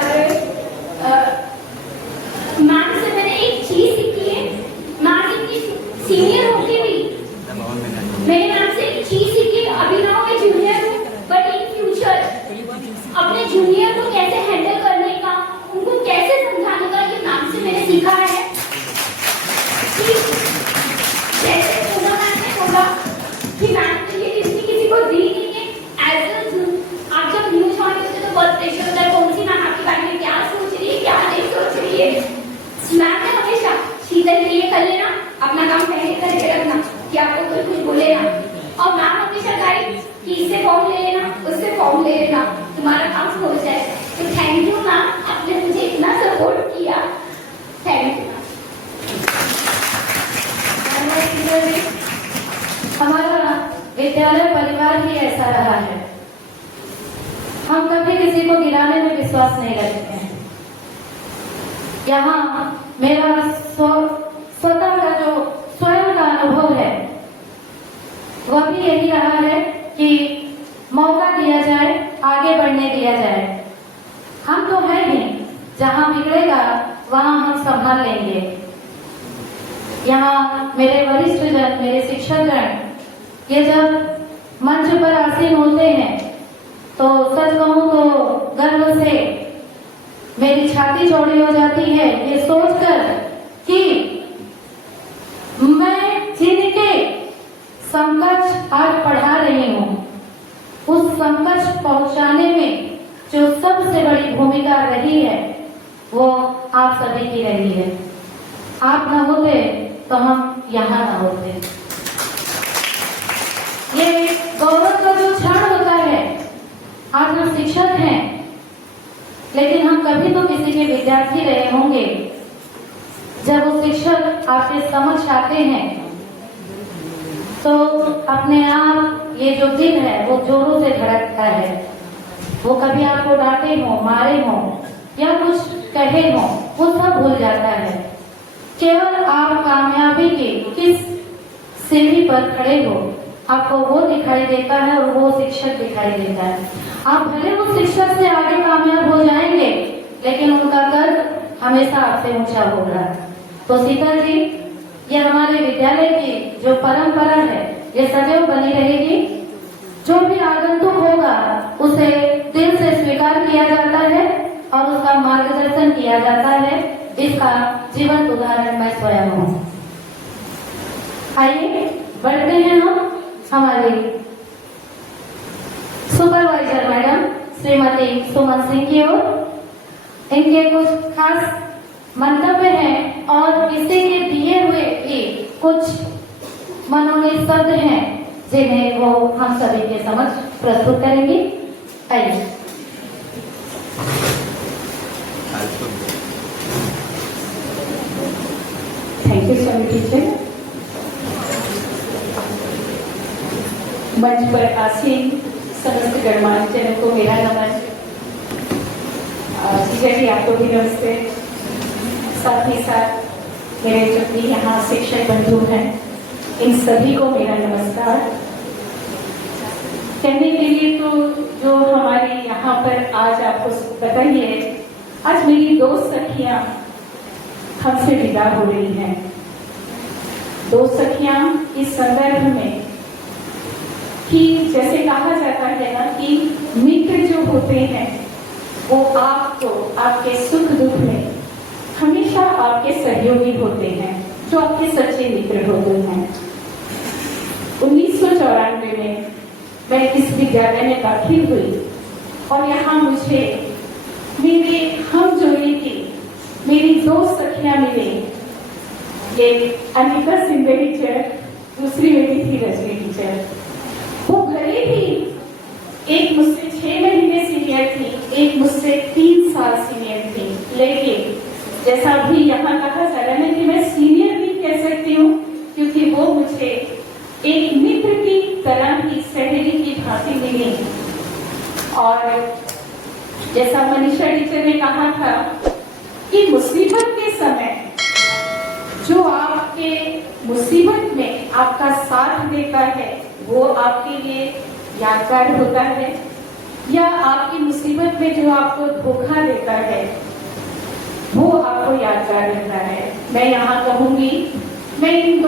मैम से मैंने एक चीज सीखी है, मैम इतनी सीनियर होके भी मैंने मैम से एक चीज सीखी, अभी ना मैं जूनियर हूँ, बट इन फ्यूचर अपने जूनियर को कैसे हैंडल करने का, उनको कैसे समझाने का, ये मैम से मैंने सीखा है। जैसे पूजा मैम ने बोला कि मैम ने ये डिग्री किसी को दी नहीं है, आप जब न्यूज ज्वाइन करते तो बहुत प्रेशर होता है, कौन सी मैम आपके बारे में क्या सोच रही है, क्या नहीं सोच रही है। मैम ने हमेशा शीतल ये कर लेना, अपना काम पहले करके रखना कि आपको कोई कुछ बोले ना। और मैम हमेशा गाइड कि इससे फॉर्म ले लेना, उससे फॉर्म ले लेना, तुम्हारा काम हो जाए। तो थैंक यू मैम, आपने मुझे इतना सपोर्ट किया, थैंक यू। हमारा विद्यालय परिवार ही ऐसा रहा है, हम कभी किसी को गिराने में विश्वास नहीं रखते हैं। यहाँ मेरा स्वतः का जो स्वयं का अनुभव है वह भी यही रहा है कि मौका दिया जाए, आगे बढ़ने दिया जाए। हम तो है ही, जहाँ बिगड़ेगा वहाँ हम संभाल लेंगे। यहाँ मेरे वरिष्ठ जन, मेरे शिक्षकगण ये जब मंच पर आसीन होते हैं तो सच कहूँ तो गर्व से मेरी छाती चौड़ी हो जाती है, ये सोचकर कि मैं जिनके समकक्ष आज पढ़ा रही हूँ, उस समकक्ष पहुंचाने में जो सबसे बड़ी भूमिका रही है वो आप सभी की रही है। आप न होते तो हम यहाँ न होते। ये गौरव का जो क्षण होता है, आज हम शिक्षक हैं, लेकिन हम कभी तो किसी के विद्यार्थी रहे होंगे। जब वो शिक्षक आपके समक्ष आते हैं तो अपने आप ये जो दिल है वो जोरों से धड़कता है। वो कभी आपको डांटे हो, मारे हो या कुछ कहे हो, वो सब भूल जाता है। केवल आप कामयाबी के किस सीढ़ी पर खड़े हो, आपको वो दिखाई देता है और वो शिक्षक दिखाई देता है। आप भले उस शिक्षक से आगे कामयाब हो जाएंगे, लेकिन उनका कद हमेशा आपसे ऊंचा होगा। तो सीता जी, ये हमारे विद्यालय की जो परंपरा है ये सदैव बनी रहेगी। जो भी आगंतुक होगा उसे दिल से स्वीकार किया जाता है और उसका मार्गदर्शन किया जाता है। इसका जीवंत उदाहरण मैं स्वयं हूँ। आइए बढ़ते हैं हम हमारी सुपरवाइजर मैडम श्रीमती सुमन सिंह की ओर। इनके कुछ खास मंतव्य हैं और इसी के दिए हुए भी कुछ मनोनीत शब्द हैं जिन्हें वो हम सभी के समक्ष प्रस्तुत करेंगी। आइए। Thank you so much teacher. मंच पर आसीन समस्त गणमान्य जनों को मेरा नमन। टीचर जी, आपको भी नमस्ते। साथ ही साथ मेरे जो भी यहाँ शिक्षक बंधु हैं, इन सभी को मेरा नमस्कार। कहने के लिए तो जो हमारे यहाँ पर आज आपको बताइए, आज मेरी 2 सखियां हमसे विदा हो रही हैं। 2 सखियां इस संदर्भ में कि जैसे कहा जाता है ना कि मित्र जो होते हैं वो आपको आपके सुख दुख में हमेशा आपके सहयोगी होते हैं, जो आपके सच्चे मित्र होते हैं। 1994 में मैं इस विद्यालय में दाखिल हुई और यहाँ मुझे मेरे हमजोली की मेरी 2 सखियां मिली। एक अनिका सिंधे टीचर, दूसरी मेरी थी रजनी टीचर। वो भले ही एक मुझसे 6 महीने सीनियर थी, एक मुझसे 3 साल सीनियर थी, लेकिन जैसा भी यहाँ कहा जा रहा है कि मैं सीनियर भी कह सकती हूँ, क्योंकि वो मुझे एक मित्र की तरह ही सहेली की भांति मिली। और जैसा मनीषा टीचर ने कहा था कि मुसीबत के समय जो आपके मुसीबत में आपका साथ देता है वो आपके लिए यादगार होता है, या आपकी मुसीबत में जो आपको धोखा देता है वो आपको यादगार रहता है। मैं यहाँ कहूंगी, मैं इन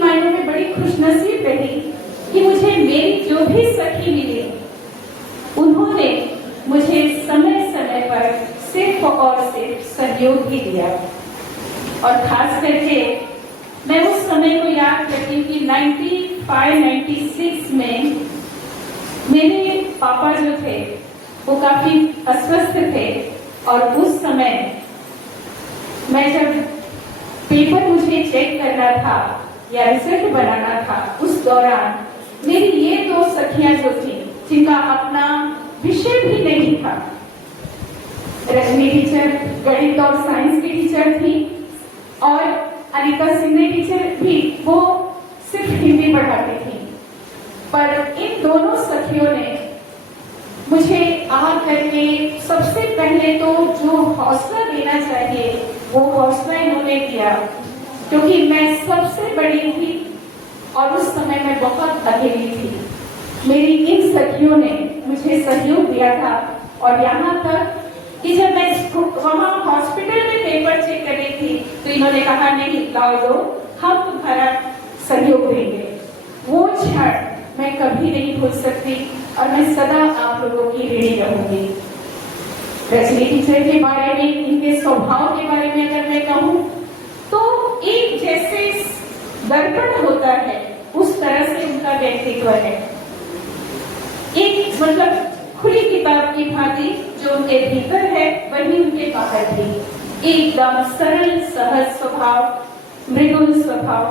मायनों में बड़ी खुशनसीब रही कि मुझे मेरी जो भी सखी मिली उन्होंने मुझे समय समय पर सिर्फ और सिर्फ सहयोग ही दिया। और खास करके मैं उस समय को याद करती हूँ कि 95-96 में मेरे पापा जो थे वो काफी अस्वस्थ थे, और उस समय मैं जब पेपर मुझे चेक करना था या रिजल्ट बनाना था, उस दौरान मेरी ये 2 सखियां जो थी जिनका अपना विषय भी नहीं था, रजनी टीचर गणित और साइंस की टीचर थी और अनिका सिंधे टीचर भी वो सिर्फ हिंदी पढ़ाती थी, पर इन दोनों सखियों ने मुझे आ करके सबसे पहले तो जो हौसला देना चाहिए वो हौसला इन्होंने दिया, क्योंकि मैं सबसे बड़ी थी और उस समय मैं बहुत अकेली थी। मेरी इन सखियों ने मुझे सहयोग दिया था, और यहाँ तक कि जब मैं वहाँ हॉस्पिटल में पेपर चेक कर रही थी तो इन्होंने कहा नहीं लाओ दो, हम तुम्हारा सहयोग देंगे। वो क्षण मैं कभी नहीं भूल सकती और मैं सदा आप लोगों की ऋणी रहूंगी। रजनी टीचर के बारे में, इनके स्वभाव के बारे में अगर मैं कहूँ तो एक जैसे दर्पण होता है उस तरह से उनका व्यक्तित्व है। एक मतलब खुली किताब की भांति जो उनके भीतर है वही उनके बाहर थी। एकदम सरल सहज स्वभाव, मृदुल स्वभाव,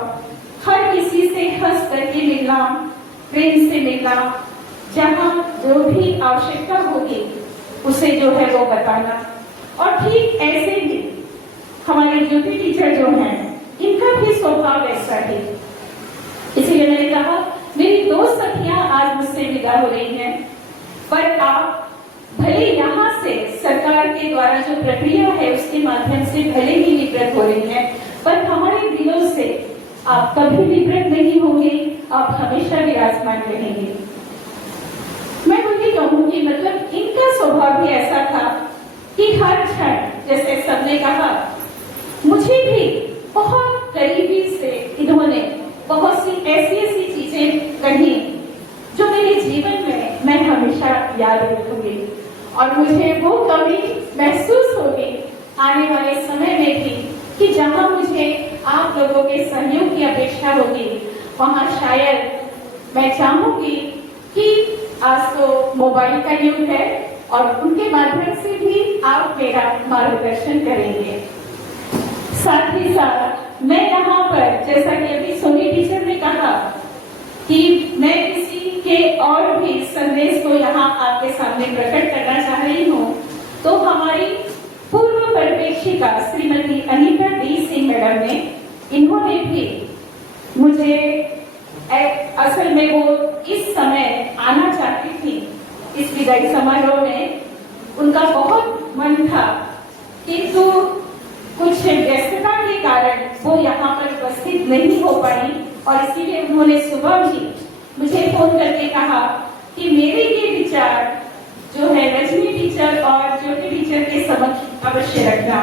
हर किसी से हंस करके मिलना, प्रेम से मिलना, जहाँ जो भी आवश्यकता होगी उसे जो है वो बताना। और ठीक ऐसे ही हमारे ज्योति टीचर जो हैं, इनका भी स्वभाव ऐसा है। इसीलिए मैंने कहा मेरी 2 सखियां आज मुझसे विदा हो रही हैं, पर आप भले यहाँ से सरकार के द्वारा जो प्रक्रिया है उसके माध्यम से भले ही निवृत्त हो रही हैं, पर हमारे दिलों से आप कभी निवृत्त नहीं होंगे, आप हमेशा विराजमान रहेंगे। मैं वही कहूंगी, मतलब इनका स्वभाव भी ऐसा था कि हर क्षण, जैसे सबने कहा, मुझे भी बहुत करीबी से इन्होंने बहुत सी ऐसी चीजें कही जो मेरे जीवन में मैं हमेशा याद रखूंगी, और मुझे वो कभी महसूस होगी आने वाले समय में भी कि जहां मुझे आप लोगों के सहयोग की अपेक्षा होगी, वहां शायद मैं चाहूंगी कि आज तो मोबाइल का युग है और उनके माध्यम से भी आप मेरा मार्गदर्शन करेंगे। साथ ही साथ मैं यहाँ पर, जैसा कि अभी सोनी टीचर ने कहा कि मैं किसी के और भी संदेश को यहाँ आपके सामने प्रकट करना चाह रही हूँ, तो हमारी पूर्व पर्यवेक्षिका श्रीमती अनीता डी सिंह मैडम ने, इन्होंने भी मुझे, असल में वो इस समय आना चाहती थी इस विदाई समारोह में, उनका बहुत मन था, किंतु कुछ व्यस्तता के कारण वो यहाँ पर उपस्थित नहीं हो पाई, और इसीलिए उन्होंने सुबह भी मुझे फोन करके कहा कि मेरे ये विचार जो है रजनी टीचर और ज्योति टीचर के समक्ष अवश्य रखना।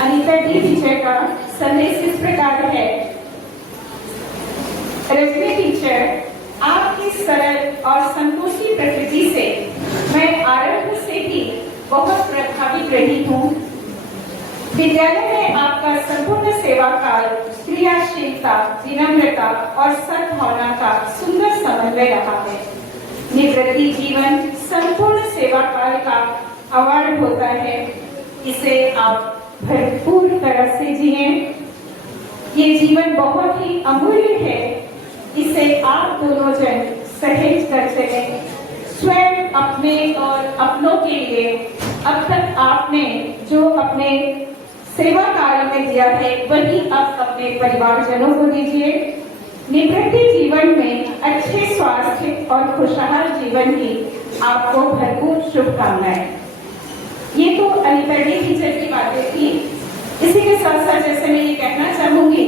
अनीता डी टीचर का संदेश इस प्रकार है। रजनी टीचर, आपकी सरल और संतोषी प्रकृति से मैं आरंभ से ही बहुत प्रभावित रही हूँ। विद्यालय में आपका संपूर्ण सेवा काल क्रियाशीलता, विनम्रता और सद्भावना का सुंदर समन्वय रहा है। निवृत्ति जीवन संपूर्ण सेवा काल का अवार्ड होता है, इसे आप भरपूर तरह से जिए। ये जीवन बहुत ही अमूल्य है, इसे आप दोनों जन सहेज कर चले। स्वयं अपने और अपनों के लिए अब तक आपने जो अपने सेवा काल में दिया है, वही अब अपने परिवारजनों को दीजिए। निवृत्ति जीवन में अच्छे स्वास्थ्य और खुशहाल जीवन की आपको भरपूर शुभकामनाएं। ये तो अनीता डी टीचर की बातें थी। इसी के साथ साथ जैसे मैं ये कहना चाहूंगी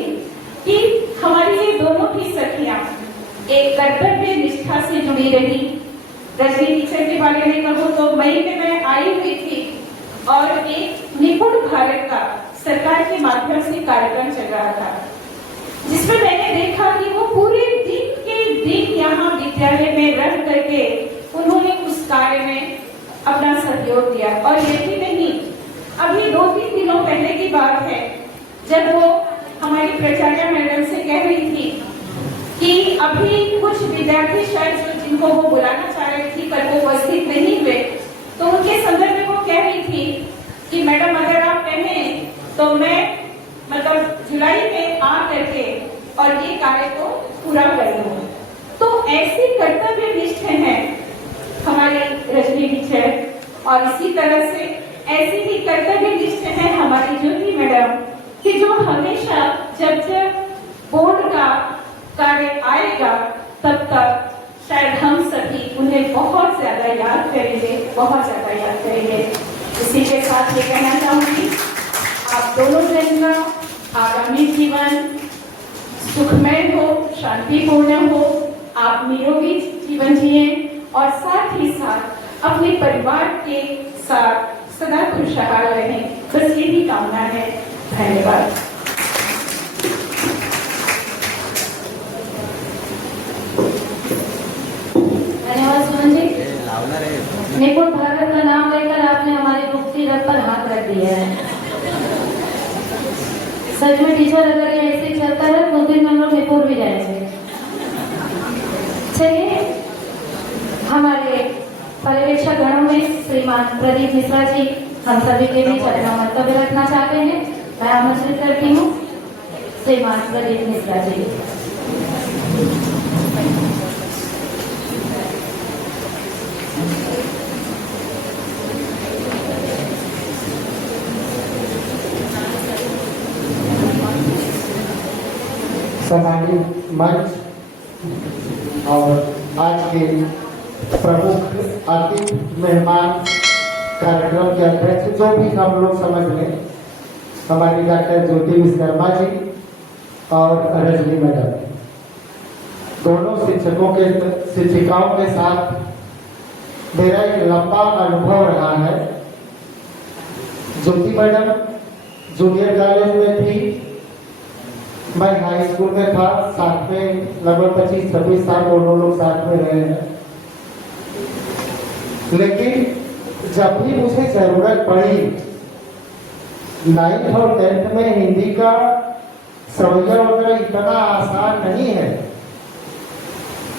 कि हमारी ये दोनों ही सखियां एक कर्तव्य निष्ठा से जुड़ी रही। रजनी टीचर के बारे में कहूँ तो मई में मैं आई हुई थी और एक निपुण भारत का सरकार के माध्यम से कार्यक्रम चल रहा था, जिसमें मैंने देखा कि वो पूरे दिन के दिन यहाँ विद्यालय में रह करके उन्होंने उस कार्य में अपना सहयोग दिया। और यही नहीं, अभी 2-3 दिनों पहले की बात है जब वो हमारी प्राचार्य मैडम से कह रही थी कि अभी कुछ विद्यार्थी शायद जिनको वो बुलाना चाह रही थी पर वो उपस्थित नहीं हुए, तो उनके संदर्भ में वो कह रही थी कि मैडम अगर आप कहें तो मैं मतलब जुलाई में आ करके और ये कार्य को पूरा कर लूं। तो ऐसी कर्तव्य निष्ठ है हमारी रजनी टीचर और इसी तरह से ऐसी ही कर्तव्य निष्ठ है हमारी ज्योति मैडम कि जो हमेशा जब जब बोर्ड का कार्य आएगा तब तक शायद हम सभी उन्हें बहुत ज्यादा याद करेंगे, बहुत ज्यादा याद करेंगे। इसी के साथ ये कहना चाहूंगी, आप दोनों जन का आगामी जीवन सुखमय हो, शांतिपूर्ण हो, आप निरोगी जीवन जिए और साथ ही साथ अपने परिवार के साथ सदा खुशहाल रहें। बस यही कामना है। धन्यवाद। धन्यवाद सुमन जी। निपुण भारत का नाम लेकर आपने हमारी मुक्ति रथ पर हाथ रख दिया है। सच में टीचर अगर ये ऐसे ही चलता है तो दिन हम लोग निपुर भी जाएंगे। चलिए हमारे पर्यवेक्षक गणों में श्रीमान प्रदीप मिश्रा जी हम सभी के बीच अपना मंतव्य रखना चाहते हैं। मैं आमंत्रित करती हूँ श्रीमान प्रदीप मिश्रा जी। सम्मानित मंच और आज के प्रमुख अतिथि मेहमान कार्यक्रम के अध्यक्ष जो भी हम लोग समझ लें, हमारी डॉक्टर ज्योति विश्वकर्मा जी और रजनी मैडम, दोनों शिक्षिकाओं के साथ मेरा एक लंबा अनुभव रहा है। ज्योति मैडम जूनियर कॉलेज में थी, मैं हाई स्कूल में था, साथ में लगभग 25-26 साल दोनों लोग साथ में रहे हैं। लेकिन जब भी मुझे जरूरत पड़ी 9th और 10th में हिंदी का सवैया वगैरह इतना आसान नहीं है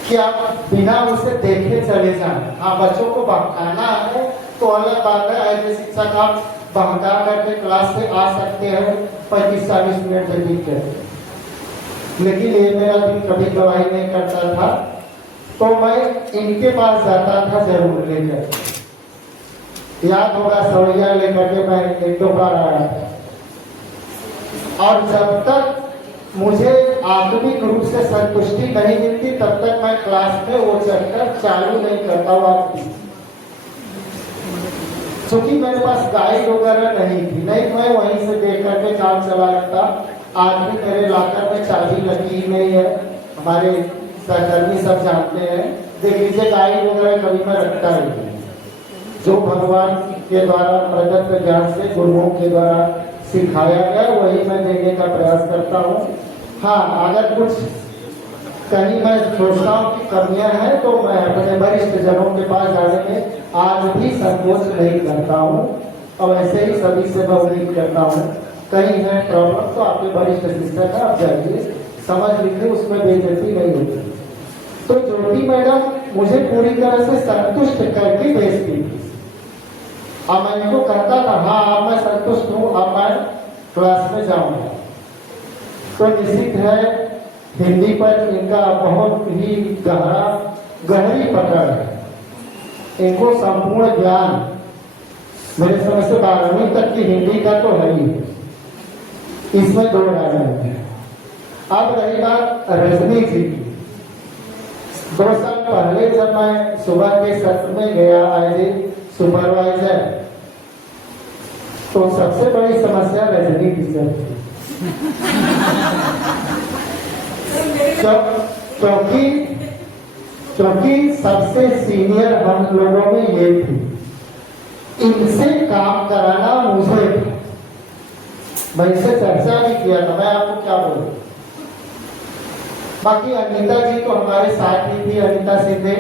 कि आप बिना उसे देखे चले जाएं। हाँ, बच्चों को बहकाना है तो अलग बात है, ऐसे शिक्षक आप बहका करके क्लास से आ सकते हैं 35-40 मिनट से बीत गए। लेकिन ये मेरा दिल कभी गवाही नहीं करता था, तो मैं इनके पास जाता था जरूर लेकर। याद होगा सवैया लेकर के मैं 1-2 बार आया था। और जब तक मुझे आत्मिक रूप से संतुष्टि नहीं मिलती तब तक मैं क्लास में वो चैप्टर चालू नहीं करता हुआ। क्योंकि मेरे पास गाइड वगैरह नहीं थी, नहीं मैं वहीं से देख करके काम चला लेता। आज भी मेरे लॉकर में चाबी लगी नहीं है, हमारे सहकर्मी सब जानते हैं। देख लीजिए गाइड वगैरह कभी मैं रखता नहीं। जो भगवान के द्वारा प्रदत्त ज्ञान से गुरुओं के द्वारा सिखाया गया वही मैं देने का प्रयास करता हूँ। हाँ, अगर कुछ कहीं मैं सोचता हूँ कि कमियां हैं तो मैं अपने वरिष्ठ जनों के पास जाने में आज भी संकोच नहीं करता हूँ। और ऐसे ही सभी से मैं उम्मीद करता हूँ कहीं है प्रॉब्लम तो आपके वरिष्ठ शिक्षक आप जाइए, समझ लीजिए, उसमें बेइज्जती नहीं होती। तो ज्योति मैडम मुझे पूरी तरह से संतुष्ट करके भेजती थी। अब मैं इनको कहता था हाँ अब मैं संतुष्ट हूँ, अब मैं क्लास में जाऊंगा। तो निश्चित है हिंदी पर इनका बहुत ही गहरी पकड़ है। इनको संपूर्ण ज्ञान मेरे समझ से 12वीं तक की हिंदी का तो है ही, इसमें 2 राय है। अब रही बात रजनी जी की। 2 साल पहले जब मैं सुबह के सत्र में गया एज ए सुपरवाइजर, तो सबसे बड़ी समस्या रजनी टीचर थी। क्योंकि सबसे सीनियर हम लोगों में ये थी, इनसे काम कराना मुझे था। मैं इससे चर्चा भी किया था, मैं आपको क्या बोलूं। बाकी अनीता जी तो हमारे साथ ही थी, अनीता सिद्धे,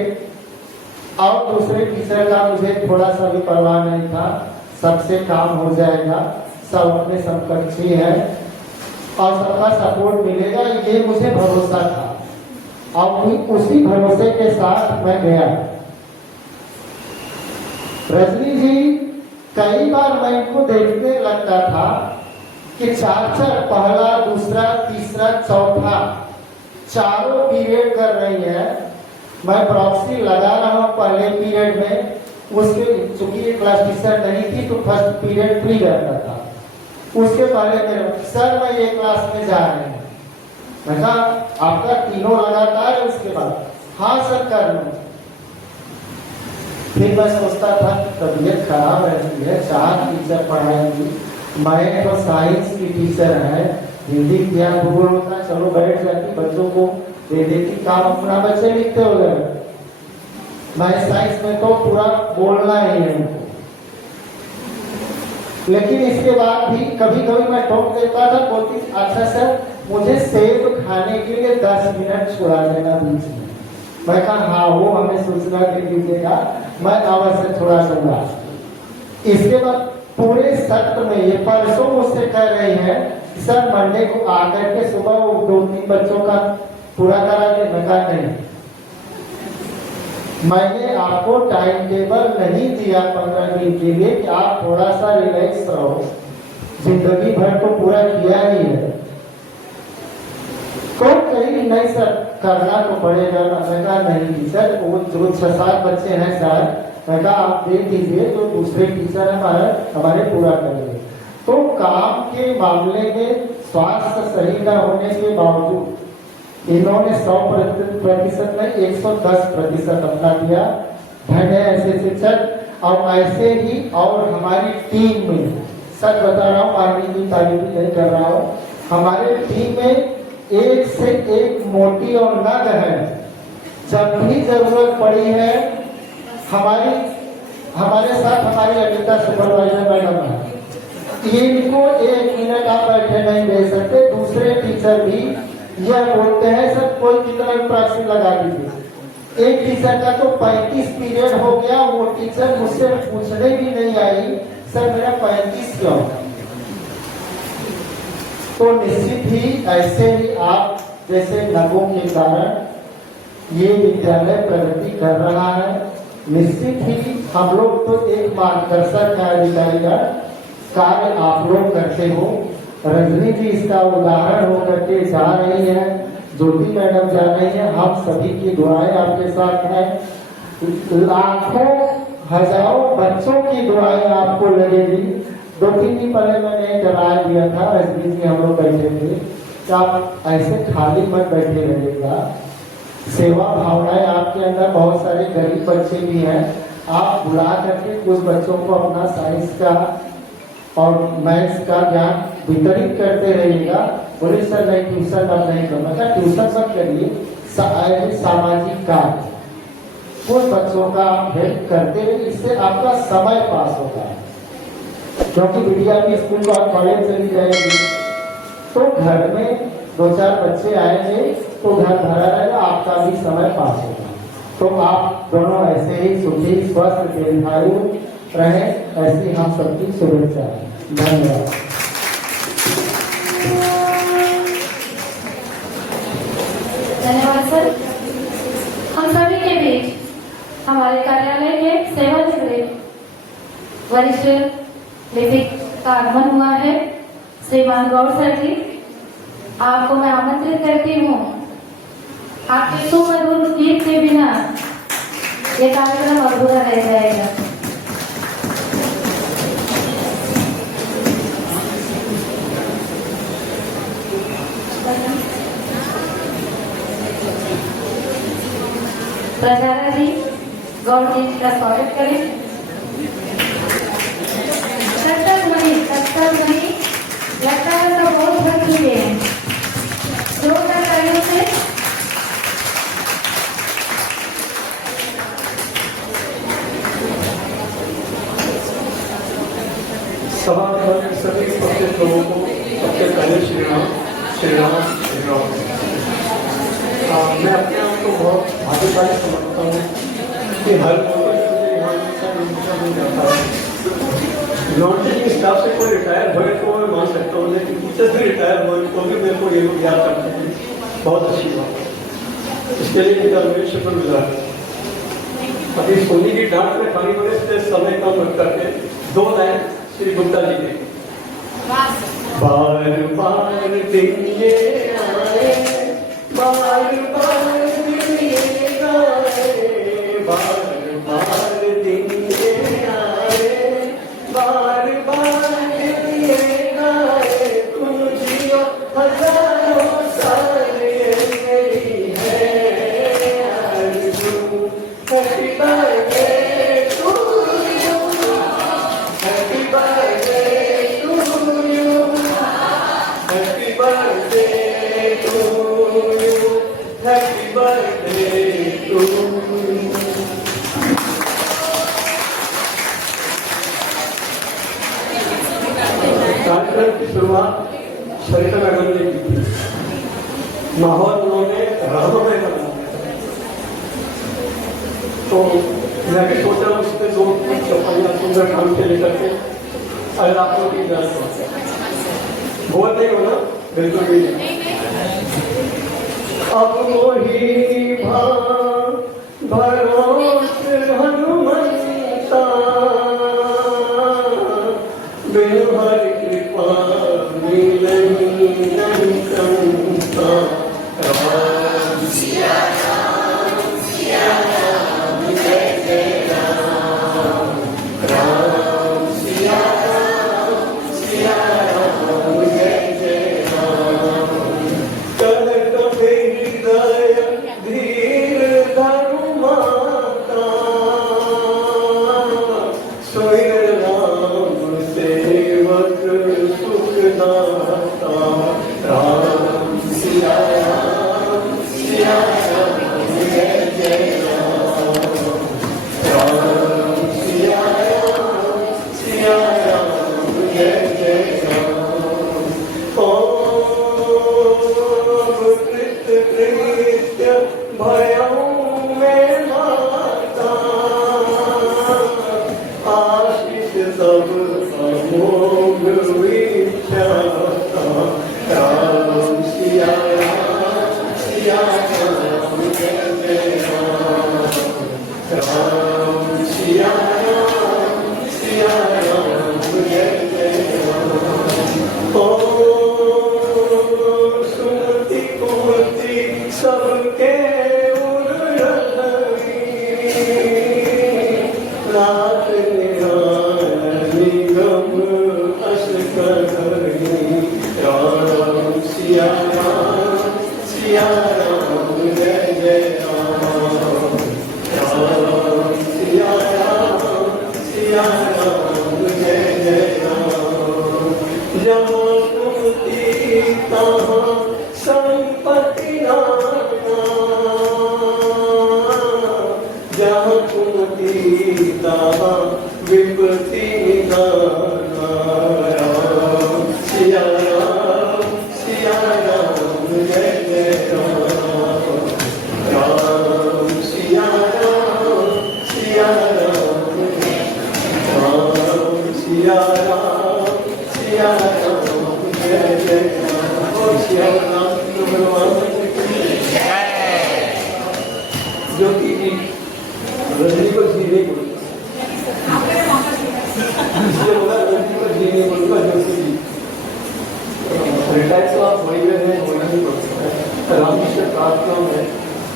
और दूसरे टीचर का मुझे थोड़ा सा भी परवाह नहीं था, सबसे काम हो जाएगा, सब अपने समकक्षी है और सबका सपोर्ट मिलेगा, ये मुझे भरोसा था। और उसी भरोसे के साथ मैं गया। रजनी जी कई बार मैं इनको देखने लगता था कि 4 पहला, दूसरा, तीसरा, चौथा 4 पीरियड कर रही है। मैं प्रॉक्सी लगा रहा हूँ पहले पीरियड में, उसके चूंकि क्लास टीचर नहीं थी तो फर्स्ट पीरियड फ्री रहता था। उसके पहले मेरे सर मैं ये क्लास में जा रहे हैं, मैं कहा आपका तीनों लगातार है, उसके बाद हाँ सर कर लूँ। फिर मैं सोचता था तबीयत खराब रहती है, 4 टीचर पढ़ाएंगी, मैं तो साइंस की टीचर है, हिंदी इतिहास भूगोल होता, चलो बैठ जाती, बच्चों को दे देती काम, अपना बच्चे लिखते हो गए। मैं साइंस में तो पूरा बोलना ही है उनको। लेकिन इसके बाद भी कभी कभी मैं टोक देता था, बोलती अच्छा सर मुझे सेब खाने के लिए 10 मिनट छुड़ा देना बीच में। मैं कहा हाँ वो हमें सूचना दे दीजिएगा, मैं अवश्य थोड़ा दूंगा। इसके बाद पूरे सत्र में ये परसों मुझसे कह रही है सर मंडे को आकर के सुबह वो 2-3 बच्चों का पूरा करा के बता नहीं, मैंने आपको टाइम टेबल नहीं दिया 15 दिन के लिए कि आप थोड़ा सा रिलैक्स रहो, जिंदगी भर तो पूरा किया ही है, तो कहीं नहीं सर करना तो पड़ेगा। मैं कहा नहीं सर, वो जो 6-7 बच्चे हैं सर, मैं कहा आप दे दीजिए तो दूसरे टीचर हमारे पूरा करेंगे। तो काम के मामले में स्वास्थ्य सही न होने के बावजूद इन्होंने 100% में 110% अपना दिया। धन्य ऐसे शिक्षक। और ऐसे ही और हमारी टीम में, सच बता रहा हूँ, आर्मी की तारीफ नहीं कर रहा हूँ, हमारे टीम में एक से एक मोटी और नग है। जब भी जरूरत पड़ी है हमारे साथ हमारी अनिता सुपरवाइजर मैडम है, इनको 1 मिनट आप बैठे नहीं दे सकते। दूसरे टीचर भी यह बोलते हैं सर कोई कितना भी प्रश्न लगा दीजिए। एक टीचर का तो 35 पीरियड हो गया, वो टीचर मुझसे पूछने भी नहीं आई सर मेरा 35 क्यों। तो निश्चित ही ऐसे ही आप जैसे नगों के कारण ये विद्यालय प्रगति कर रहा है। निश्चित ही हम लोग तो एक मार्गदर्शक अधिकारी का कार्य आप लोग करते हो। रजनी जी इसका उदाहरण होकर के जा रही है, ज्योति मैडम जा रही है, हम सभी की दुआएं आपके साथ हैं। लाखों हजारों बच्चों की दुआएं आपको लगेगी। 2-3 दिन पहले मैंने एक राय दिया था, रजनी जी हम लोग बैठे थे, कि आप ऐसे खाली मत बैठे रहिएगा, सेवा भावनाएं आपके अंदर, बहुत सारे गरीब बच्चे भी हैं, आप बुला करके कुछ बच्चों को अपना साइंस का और मैथ्स का ज्ञान वितरित करते रहिएगा। बोले सर नहीं ट्यूशन अब नहीं करना, ट्यूशन सब करिए, सामाजिक कार्य कुछ बच्चों का आप हेल्प करते रहिए, इससे आपका समय पास होगा। क्योंकि बिटिया भी स्कूल का कॉलेज चली जाएगी तो घर में 2-4 बच्चे आएंगे तो घर भरा रहेगा, आपका भी समय पास होगा। तो आप दोनों ऐसे ही सुखी स्वस्थ दीर्घायु रहे, ऐसी हम सबकी शुभेच्छा है। धन्यवाद। धन्यवाद सर। हम सभी के बीच हमारे कार्यालय के सेवानिवृत्त वरिष्ठ लिपिक का आगमन हुआ है, श्रीमान गौर सर जी। आपको मैं आमंत्रित करती हूँ। आपके सुमधुर गीत के बिना ये कार्यक्रम अधूरा रह जाएगा। प्रचारा जी गौर जी का स्वागत करें। तत्पर मणि लगता है तो बहुत भर चुके हैं। जोरदार तालियों से सभा में सभी उपस्थित लोगों को सबसे पहले श्री राम। मैं अपने आप को बहुत भाग्यशाली समझता हूँ कि हर नॉन टीचिंग स्टाफ से कोई रिटायर हुए तो मैं मान सकता हूँ, लेकिन टीचर्स भी रिटायर हुए तो भी मेरे को ये लोग याद करते हैं। बहुत अच्छी बात है, इसके लिए मेरा मैं शुक्रगुजार हूँ। अभी सोनी की डांट में खाली होने से समय कम रख करके 2 लाइन श्री गुप्ता जी के। बार बार दिन ये आए, बार बार दिन ये आए, बार बार दिन ये आए, बार बार दिन ये आए, तुम जियो हजारों साल ये मेरी है आरज़ू। Happy birthday to you, happy birthday to you, happy birthday to you, happy birthday to you. कार्यक्रम की शुरुआत सरिता मैडम ने की थी। माहौल उन्होंने राममय बनाया, तो मैं भी सोच रहा हूँ इसमें 2 सफाइयाँ सुंदर काम के लेकर के अगर आप लोग की जान बहुत नहीं होना बिल्कुल भी नहीं। अब मोही भरोस हनुमंता बिन हर कृपा मिलई नहीं कंता। राम सिया राम सिया राम जय जय राम। राम सिया राम जय जय राम। कर कबे हृदय धीर धरु माता सोई राम सेवक सुख दाता। राम सिया राम जय जय राम। राम सिया राम जय जय राम। ओम कृत कृत्य भयं में माता आशीष सब अमोघ विख्याता। राम सिया राम जय जय राम। राम सिया राम जय जय राम। ओम सुमति कुमति सबके उर्वशी नाथ निहारी गम अस करी। राम सिया राम जय जय राम। राम सिया राम जय जय राम। जहाँ कुमति तहाँ संपत्ति नाना जहाँ कुमति तहाँ विपत्ति निदाना। राम सिया राम जय जय राम। राम सिया राम राम सिया राम जय जय राम। और सिया राम भगवान जो कि रजनी को जीने बोलूँगा इसलिए बोला रजनी को जीने बोलूँगा जो कि रिटायर तो आप वही में हैं वही नहीं बोल सकते। रामकृष्ण प्रार्थना में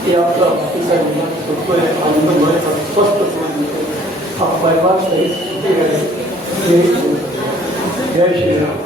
कि आपका ऑफिसर सबको आनंद हमारे साथ स्वस्थ आप परिवार सहित जय श्री राम।